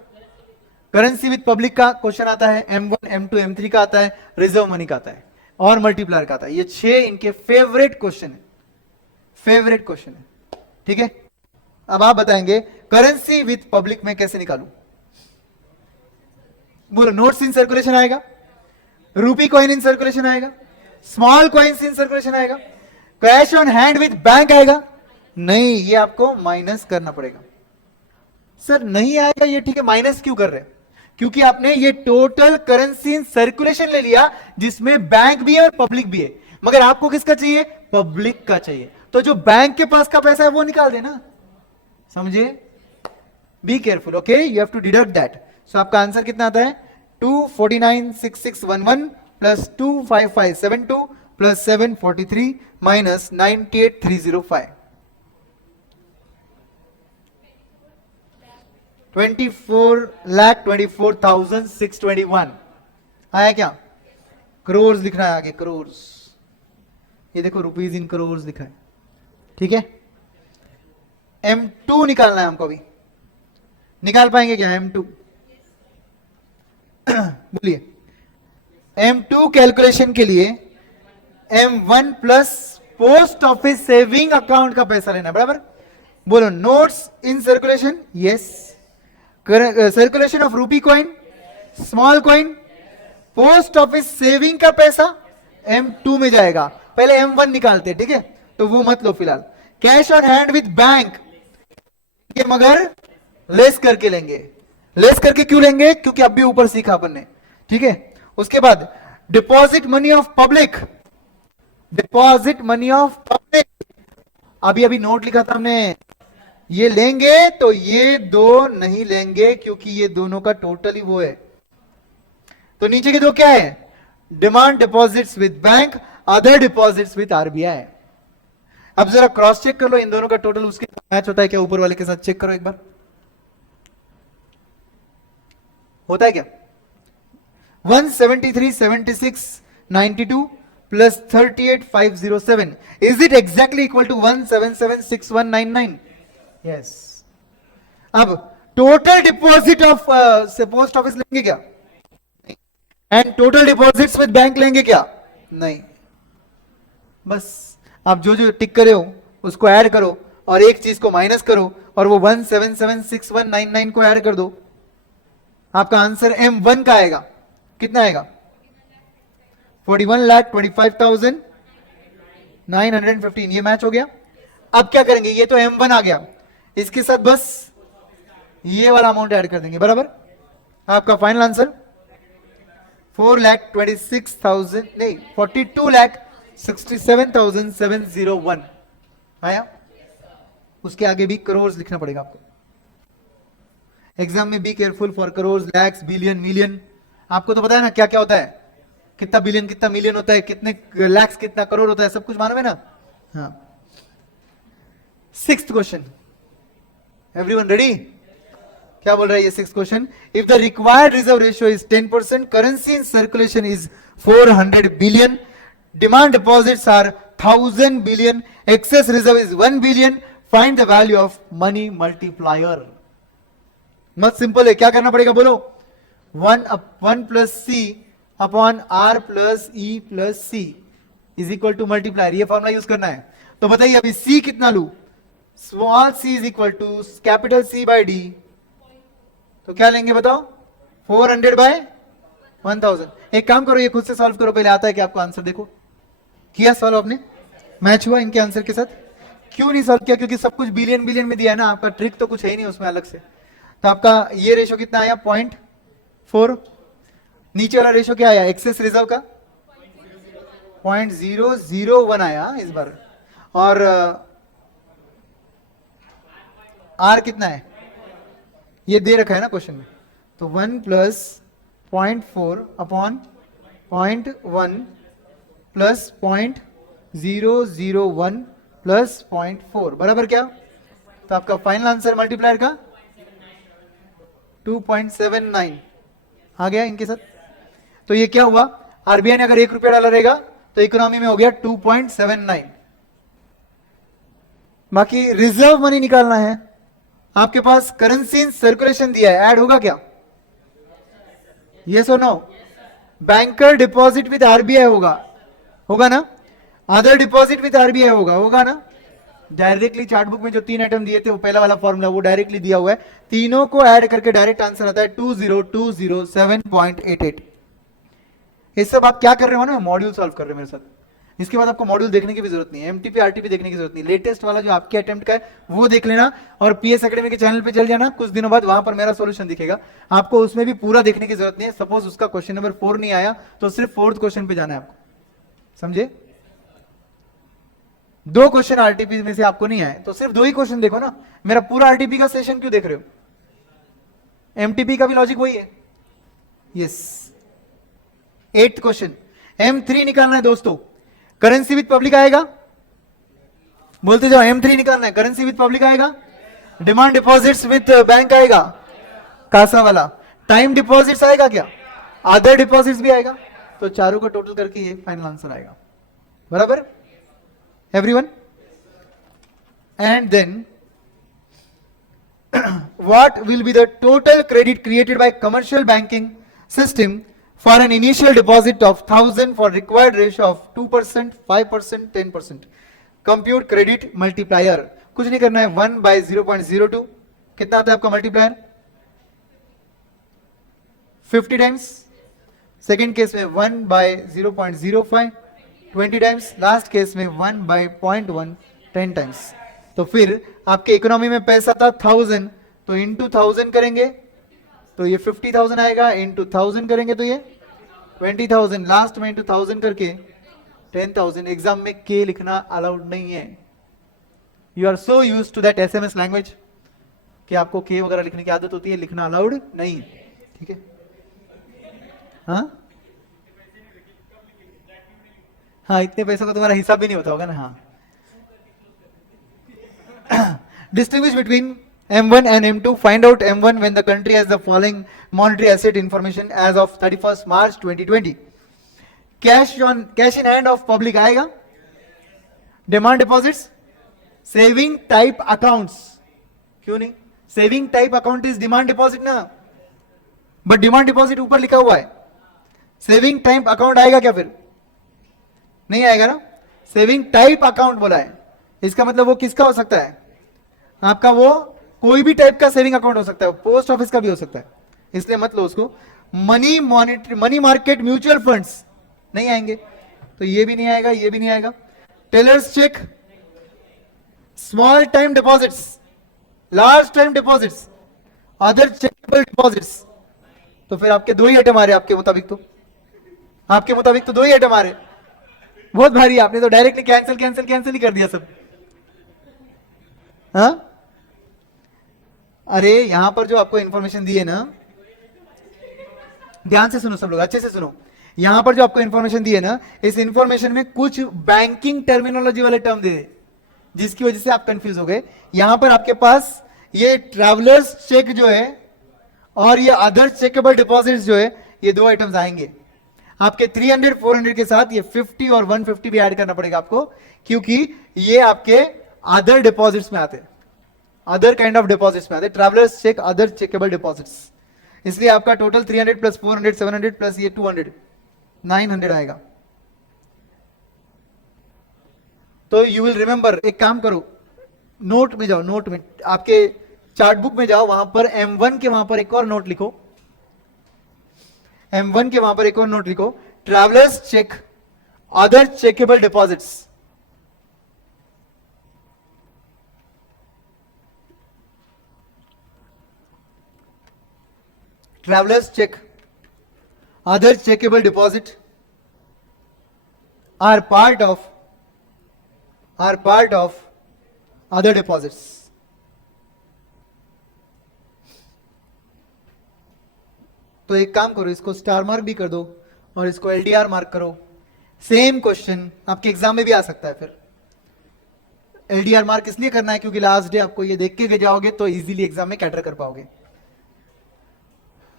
करेंसी विद पब्लिक का क्वेश्चन आता है, M1, M2, M3 का आता है, रिजर्व मनी का आता है और मल्टीप्लायर का आता है। ये 6 इनके फेवरेट क्वेश्चन है, फेवरेट क्वेश्चन है, ठीक है। अब आप बताएंगे करेंसी विद पब्लिक में कैसे निकालूं? बोलो, नोट्स इन सर्कुलेशन आएगा, रूपी कॉइन इन सर्कुलेशन आएगा, स्मॉल कॉइन्स इन सर्कुलेशन आएगा, cash on hand with bank आएगा? नहीं, ये आपको माइनस करना पड़ेगा। सर नहीं आएगा ये, ठीक है, माइनस क्यों कर रहे हैं? क्योंकि आपने ये टोटल करेंसी इन सर्कुलेशन ले लिया जिसमें बैंक भी है और पब्लिक भी है, मगर आपको किसका चाहिए? पब्लिक का चाहिए। तो जो बैंक के पास का पैसा है वो निकाल देना, समझे? Be careful, okay, you have to deduct that. So आपका आंसर कितना आता है? 249,6611 प्लस 25572 प्लस 743 माइनस 98,305, 24,24,621 आया क्या? करोड़ लिख रहा है आगे, करोड़। ये देखो रुपीज इन करोड़ लिखा है, ठीक है। M2 निकालना है हमको अभी, निकाल पाएंगे क्या M2? बोलिए। M2 कैलकुलेशन के लिए M1 plus post office saving account का पैसा लेना, बराबर। बोलो, notes in circulation, yes. Circulation of rupee coin, small coin, post office saving का पैसा M2 में जाएगा। पहले M1 निकालते, ठीक है, तो वो मत लो फिलहाल। Cash on hand with bank, लेंगे मगर लेस करके लेंगे। लेस करके क्यों लेंगे? क्योंकि अब भी ऊपर सीखा अपन ने, ठीक है। उसके बाद deposit money of public, deposit money of public, अभी अभी नोट लिखा था हमने, ये लेंगे तो ये दो नहीं लेंगे क्योंकि ये दोनों का टोटल ही वो है। तो नीचे के दो क्या है? Demand deposits with bank, other deposits with RBI. अब जरा क्रॉस चेक कर लो इन दोनों का टोटल उसके मैच होता है क्या? ऊपर वाले के साथ चेक करो एक बार, होता है क्या? 173,76,92 plus 38,507 is it exactly equal to 177,6199? Yes. अब total deposit of post office लेंगे क्या? And total deposits with bank लेंगे क्या? नहीं। बस आप जो जो टिक करे हो उसको ऐड करो और एक चीज को माइनस करो और वो 177,6199 को ऐड कर दो, आपका आंसर M1 का आएगा। कितना आएगा? 41,25,915। ये मैच हो गया। अब क्या करेंगे? ये तो M1 आ गया, इसके साथ बस ये वाला अमाउंट ऐड कर देंगे, बराबर। आपका फाइनल आंसर 4,26,000 नहीं 42,67,701 आया। उसके आगे भी करोड़ लिखना पड़ेगा आपको। एग्जाम में be careful for crore, lakhs, billion, million. आपको तो पता है ना क्या क्या होता है, कितना बिलियन कितना मिलियन होता है, कितने लैक्स कितना करोड़ होता है, सब कुछ मालूम है ना? हाँ। 6th question, everyone ready? क्या बोल रहा है ये 6th question? If the required reserve ratio is 10%, currency in circulation is 400 billion, demand deposits are 1000 billion, excess reserve is 1 billion, find the value of money multiplier. मत सिंपल है, क्या करना पड़ेगा बोलो? 1 plus C upon R plus E plus C is equal to multiplier. ये फॉर्मुला यूज करना है। तो बताइए अभी सी कितना लू? Small C is equal to capital C by D. तो क्या लेंगे बताओ? 400 बाय 1000। एक काम करो, ये खुद से सॉल्व करो, पहले आता है कि आपको आंसर देखो। किया सॉल्व आपने? मैच हुआ इनके आंसर के साथ? क्यों नहीं सॉल्व किया? क्योंकि सब कुछ बिलियन बिलियन में दिया है ना, आपका ट्रिक तो कुछ है ही नहीं उसमें अलग से। तो आपका ये रेशो कितना आया? 0.4। नीचे वाला रेशो क्या आया एक्सेस रिजर्व का? 0.001 आया इस बार। और आर कितना है ये दे रखा है ना क्वेश्चन में। तो 1 प्लस 0.4 अपॉन 0.1 प्लस 0.001 प्लस 0.4 बराबर क्या? तो आपका फाइनल आंसर मल्टीप्लायर का 2.79 आ गया इनके साथ। तो ये क्या हुआ? आरबीआई ने अगर 1 रुपया डाला रहेगा तो इकोनॉमी में हो गया 2.79। बाकी रिजर्व मनी निकालना है। आपके पास करेंसी इन सर्कुलेशन दिया है, ऐड होगा क्या? यस और no? Banker deposit with RBI होगा, होगा ना? अदर डिपॉजिट विद आरबीआई होगा, होगा ना? डायरेक्टली चार्ट बुक में जो 3 आइटम दिए थे वो पहला वाला फॉर्मूला वो डायरेक्टली दिया हुआ है। तीनों को ऐड करके डायरेक्ट आंसर आता है 20,207.88। ये सब आप क्या कर रहे हो ना? मॉड्यूल सॉल्व कर रहे हो मेरे साथ। इसके बाद आपको मॉड्यूल देखने की भी जरूरत नहीं है, एमटीपी आरटीपी देखने की जरूरत नहीं। लेटेस्ट वाला जो आपके अटेम्प्ट का है वो देख लेना और पीएस एकेडमी के चैनल पे चल जाना। कुछ दिनों बाद वहां पर मेरा सॉल्यूशन दिखेगा, आपको उसमें भी पूरा देखने की जरूरत नहीं है। सपोज उसका क्वेश्चन नंबर 4 नहीं आया तो सिर्फ 4th क्वेश्चन पे जाना है आपको, समझे? 2 क्वेश्चन आरटीपी में से आपको नहीं आए तो सिर्फ 2 ही क्वेश्चन देखो ना। मेरा पूरा आरटीपी का सेशन क्यों देख रहे हो? एमटीपी का भी लॉजिक वही है। यस। 8th क्वेश्चन, M3 निकालना है दोस्तों। करेंसी विद पब्लिक आएगा, बोलते जाओ। M3 निकालना है, करेंसी विद पब्लिक आएगा, डिमांड डिपॉजिट्स विद बैंक आएगा, कासा वाला, टाइम डिपॉजिट्स आएगा क्या? अदर डिपॉजिट्स भी आएगा। तो चारों का टोटल करके ये फाइनल आंसर आएगा, बराबर everyone? And then what will be the total credit created by commercial banking system for an initial deposit of 1000 for required ratio of 2%, 5%, 10%? Compute credit multiplier। कुछ नहीं करना है, 1 by 0.02 कितना आता है आपका मल्टीप्लायर? 50 टाइम्स। सेकेंड केस में 1 by 0.05 20 टाइम्स। लास्ट केस में 1 by 0.1 10 टाइम्स। तो फिर आपके इकोनॉमी में पैसा था 1000, तो इंटू 1000 करेंगे तो ये 50,000 आएगा, इंटू 1000 करेंगे तो ये 20,000, लास्ट में इंटू 1000 करके 10,000। एग्जाम में के लिखना अलाउड नहीं है। You are so used to that SMS language कि आपको के वगैरह लिखने की आदत होती है, लिखना अलाउड नहीं, ठीक है। हाँ हाँ, इतने पैसों का तुम्हारा हिसाब भी नहीं होता होगा ना। हाँ, distinguish between M1 and M2. Find out M1 when the country has the following monetary asset information as of 31st March 2020. Cash in hand of public आएगा, demand deposits, saving type accounts, क्यों नहीं, saving type account is demand deposit ना, but demand deposit ऊपर लिखा हुआ है, saving type account आएगा क्या, फिर नहीं आएगा ना। सेविंग टाइप अकाउंट बोला है, इसका मतलब वो किसका हो सकता है, आपका वो कोई भी टाइप का सेविंग अकाउंट हो सकता है, पोस्ट ऑफिस का भी हो सकता है, इसलिए मत लो उसको। मनी मार्केट म्यूचुअल फंड्स नहीं आएंगे, तो ये भी नहीं आएगा, ये भी नहीं आएगा। Tellers cheque, small time deposits, large time deposits, other checkable deposits, तो फिर आपके दो ही आइटम आ रहे, आपके मुताबिक तो दो ही आइटम आ रहे। बहुत भारी, आपने तो डायरेक्टली कैंसिल ही कर दिया सब। हाँ, अरे यहां पर जो आपको इंफॉर्मेशन दी है ना, ध्यान से सुनो सब लोग, अच्छे से सुनो। यहां पर जो आपको इंफॉर्मेशन दी है ना, इस इंफॉर्मेशन में कुछ बैंकिंग टर्मिनोलॉजी वाले टर्म दे, जिसकी वजह से आप कंफ्यूज हो गए। यहां पर आपके पास ये ट्रैवलर्स चेक जो है और ये अदर चेकेबल डिपॉजिट्स जो है, ये दो आइटम्स आएंगे। आपके 300 400 के साथ ये 50 और 150 भी ऐड करना पड़ेगा आपको, क्योंकि ये आपके अदर डिपॉजिट्स में आते हैं, अदर काइंड ऑफ डिपॉजिट्स में आते हैं, travellers cheque, other checkable deposits. इसलिए आपका टोटल 300 प्लस 400 700 प्लस ये 200 900 आएगा। तो यू विल रिमेंबर, एक काम करो, नोट में जाओ, नोट में आपके चार्ट बुक में जाओ, वहां पर M1 के वहां पर एक और नोट लिखो, M1 के वहां पर एक और नोट लिखो, travellers cheque, other checkable deposits. Travellers cheque, other checkable deposit are part of other deposits. तो एक काम करो, इसको स्टार मार्क भी कर दो और इसको LDR मार्क करो। सेम क्वेश्चन आपके एग्जाम में भी आ सकता है। फिर LDR मार्क इसलिए करना है क्योंकि लास्ट डे आपको ये देख के जाओगे तो इजीली एग्जाम में कैटर कर पाओगे।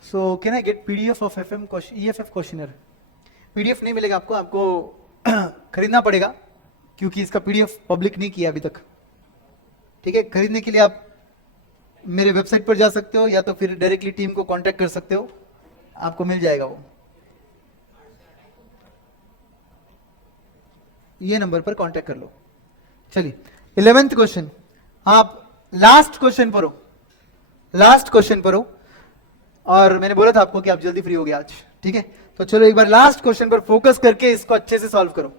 So can I get PDF of EFF questioner? PDF नहीं मिलेगा आपको खरीदना पड़ेगा, क्योंकि इसका PDF पब्लिक नहीं किया अभी तक, ठीक है। खरीदने के लिए आप मेरे वेबसाइट पर जा सकते हो या तो फिर डायरेक्टली टीम को कांटेक्ट कर सकते हो, आपको मिल जाएगा वो, ये नंबर पर कांटेक्ट कर लो। चलिए 11th क्वेश्चन, आप लास्ट क्वेश्चन पर हो, और मैंने बोला था आपको कि आप जल्दी फ्री हो गए आज, ठीक है। तो चलो एक बार लास्ट क्वेश्चन पर फोकस करके इसको अच्छे से सॉल्व करो।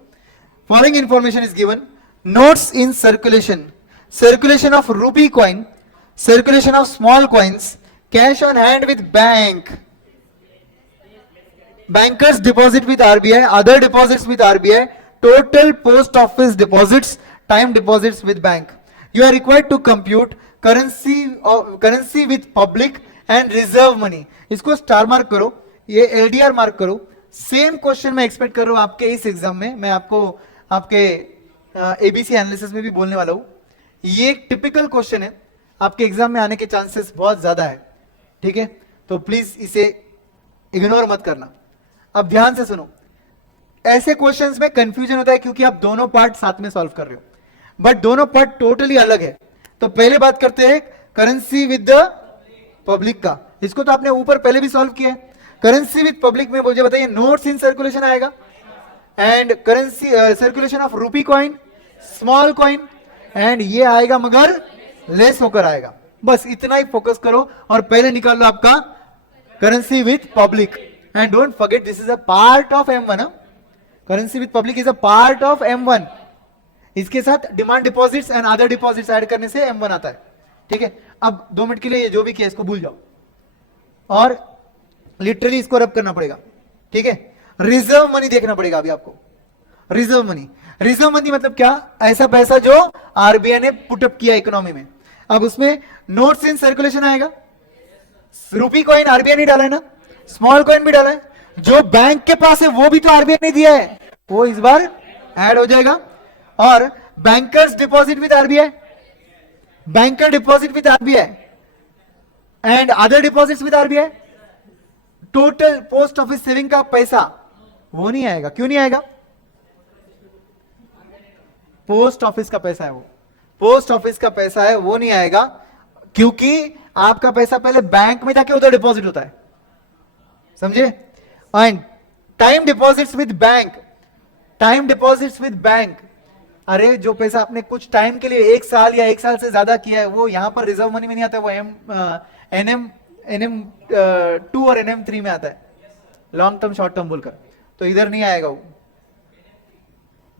Following information is given, notes in circulation of rupee coin, circulation of small coins, cash on hand with bank, bankers deposit with RBI, other deposits with RBI, total post office deposits, time deposits with bank. You are required to compute currency with public and reserve money. इसको स्टार मार्क करो, ये LDR मार्क करो। सेम क्वेश्चन मैं एक्सपेक्ट कर रहा हूं आपके इस एग्जाम में, मैं आपको आपके ABC एनालिसिस में भी बोलने वाला हूं। ये एक टिपिकल क्वेश्चन है, आपके एग्जाम में आने के चांसेस बहुत ज्यादा है, ठीक है। तो प्लीज इसे इग्नोर मत करना। अब ध्यान से सुनो, ऐसे क्वेश्चंस में कंफ्यूजन होता है क्योंकि आप दोनों पार्ट साथ में सॉल्व कर रहे हो, बट दोनों पार्ट टोटली अलग है। तो पहले बात करते हैं करेंसी विद द पब्लिक का। इसको तो आपने ऊपर पहले भी सॉल्व किया है। करेंसी विद पब्लिक में मुझे बताइए, नोट्स इन सर्कुलेशन आएगा, and currency circulation of rupee coin, small coin, and ये आएगा मगर लेस होकर आएगा। बस इतना ही फोकस करो और पहले निकाल लो आपका currency with public, and don't forget this is a part of M1। Currency with public is a part of M1। इसके साथ demand deposits and other deposits add करने से M1 आता है। ठीक है, अब 2 मिनट के लिए ये जो भी किया इसको भूल जाओ और लिटरली इसको रब करना पड़ेगा। ठीक है, रिजर्व मनी देखना पड़ेगा अभी आपको। रिजर्व मनी, रिजर्व मनी मतलब क्या? ऐसा पैसा जो आरबीआई ने पुटअप किया इकोनॉमी में। अब उसमें नोट्स इन सर्कुलेशन आएगा। रूपी कॉइन आरबीआई ने डाला है ना, स्मॉल कॉइन भी डाला है, जो बैंक के पास है वो भी तो आरबीआई ने दिया है, वो इस बार ऐड हो जाएगा। और bankers deposit with RBI, banker deposit with RBI and other deposits with RBI, total post office saving का पैसा वो नहीं आएगा। क्यों नहीं आएगा? पोस्ट ऑफिस का पैसा है वो, पोस्ट ऑफिस का पैसा है वो नहीं आएगा, क्योंकि आपका पैसा पहले बैंक में जाके उधर डिपॉजिट होता है, समझे? And time deposits with bank, time deposits with bank, अरे जो पैसा आपने कुछ टाइम के लिए 1 साल या 1 साल से ज्यादा किया है वो यहां पर रिजर्व मनी में नहीं आता, वो NM2 और NM3 में आता है, लॉन्ग टर्म शॉर्ट टर्म बोलकर, तो इधर नहीं आएगा वो।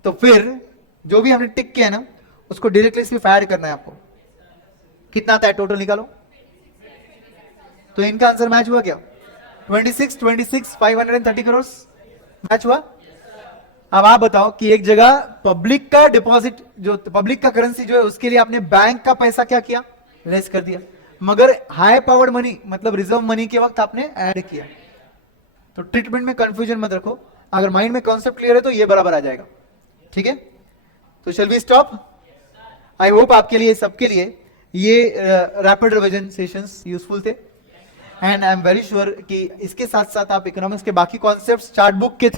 तो फिर जो भी हमने टिक किया है ना उसको डायरेक्टली सिर्फ ऐड करना है आपको। कितना आता है टोटल निकालो। तो इनका आंसर मैच हुआ क्या? 26 530 करोड़ मैच हुआ। अब आप बताओ कि एक जगह पब्लिक का डिपॉजिट, जो पब्लिक का करेंसी जो है उसके लिए आपने बैंक का पैसा क्या किया? लेस कर दिया, मगर हाई पावर्ड मनी मतलब रिजर्व मनी के वक्त आपने ऐड किया। तो ट्रीटमेंट में कंफ्यूजन मत रखो, अगर माइंड में कॉन्सेप्ट क्लियर है तो ये बराबर आ जाएगा। ठीक है, तो shall we stop? I hope आपके लिए, सबके लिए ये रैपिड रिवीजन सेशंस यूजफुल थे and I am very sure कि इसके साथ साथ आप इकोनॉमिक्स के बाकी कॉन्सेप्ट्स चार्ट बुक के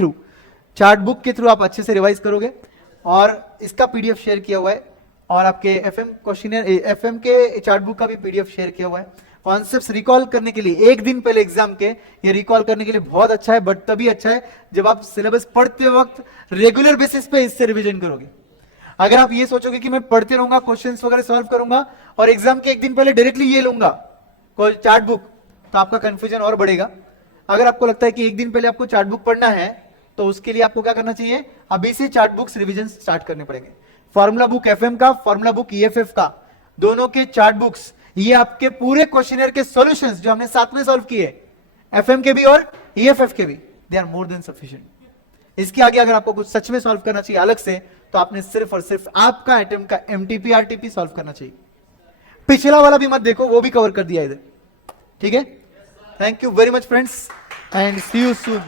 थ्रू आप अच्छे से रिवाइज करोगे। और इसका पीडीएफ शेयर किया हुआ है और आपके एफएम के चार्ट बुक का भी पीडीएफ शेयर किया हुआ है। कॉन्सेप्ट्स रिकॉल करने के लिए एक दिन पहले एग्जाम के ये रिकॉल करने के लिए बहुत अच्छा है, बट तभी अच्छा है जब आप सिलेबस पढ़ते वक्त रेगुलर बेसिस पे इससे रिवीजन करोगे। अगर आप ये सोचोगे कि मैं पढ़ते रहूंगा, क्वेश्चंस वगैरह सॉल्व करूंगा और एग्जाम के एक दिन पहले डायरेक्टली ये लूंगा चार्ट बुक, तो आपका कंफ्यूजन और बढ़ेगा। अगर आपको लगता है कि एक दिन पहले आपको चार्ट बुक पढ़ना है तो उसके लिए आपको क्या करना चाहिए? अभी से चार्ट बुक्स रिवीजन स्टार्ट करने पड़ेंगे। फॉर्मूला बुक एफएम का, फॉर्मूला बुक ईएफएफ का, दोनों के चार्ट बुक्स, ये आपके पूरे क्वेश्चनर के सॉल्यूशंस जो हमने साथ में सॉल्व किए, एफएम के भी और ईएफएफ के भी, they are more than sufficient. इसके आगे अगर आपको कुछ सच में सॉल्व करना चाहिए अलग से, तो आपने सिर्फ और सिर्फ आपका आइटम का एमटीपी आरटीपी सॉल्व करना चाहिए। पिछला वाला भी मत देखो, वो भी कवर कर दिया इधर। ठीक है, thank you very much friends and see you soon.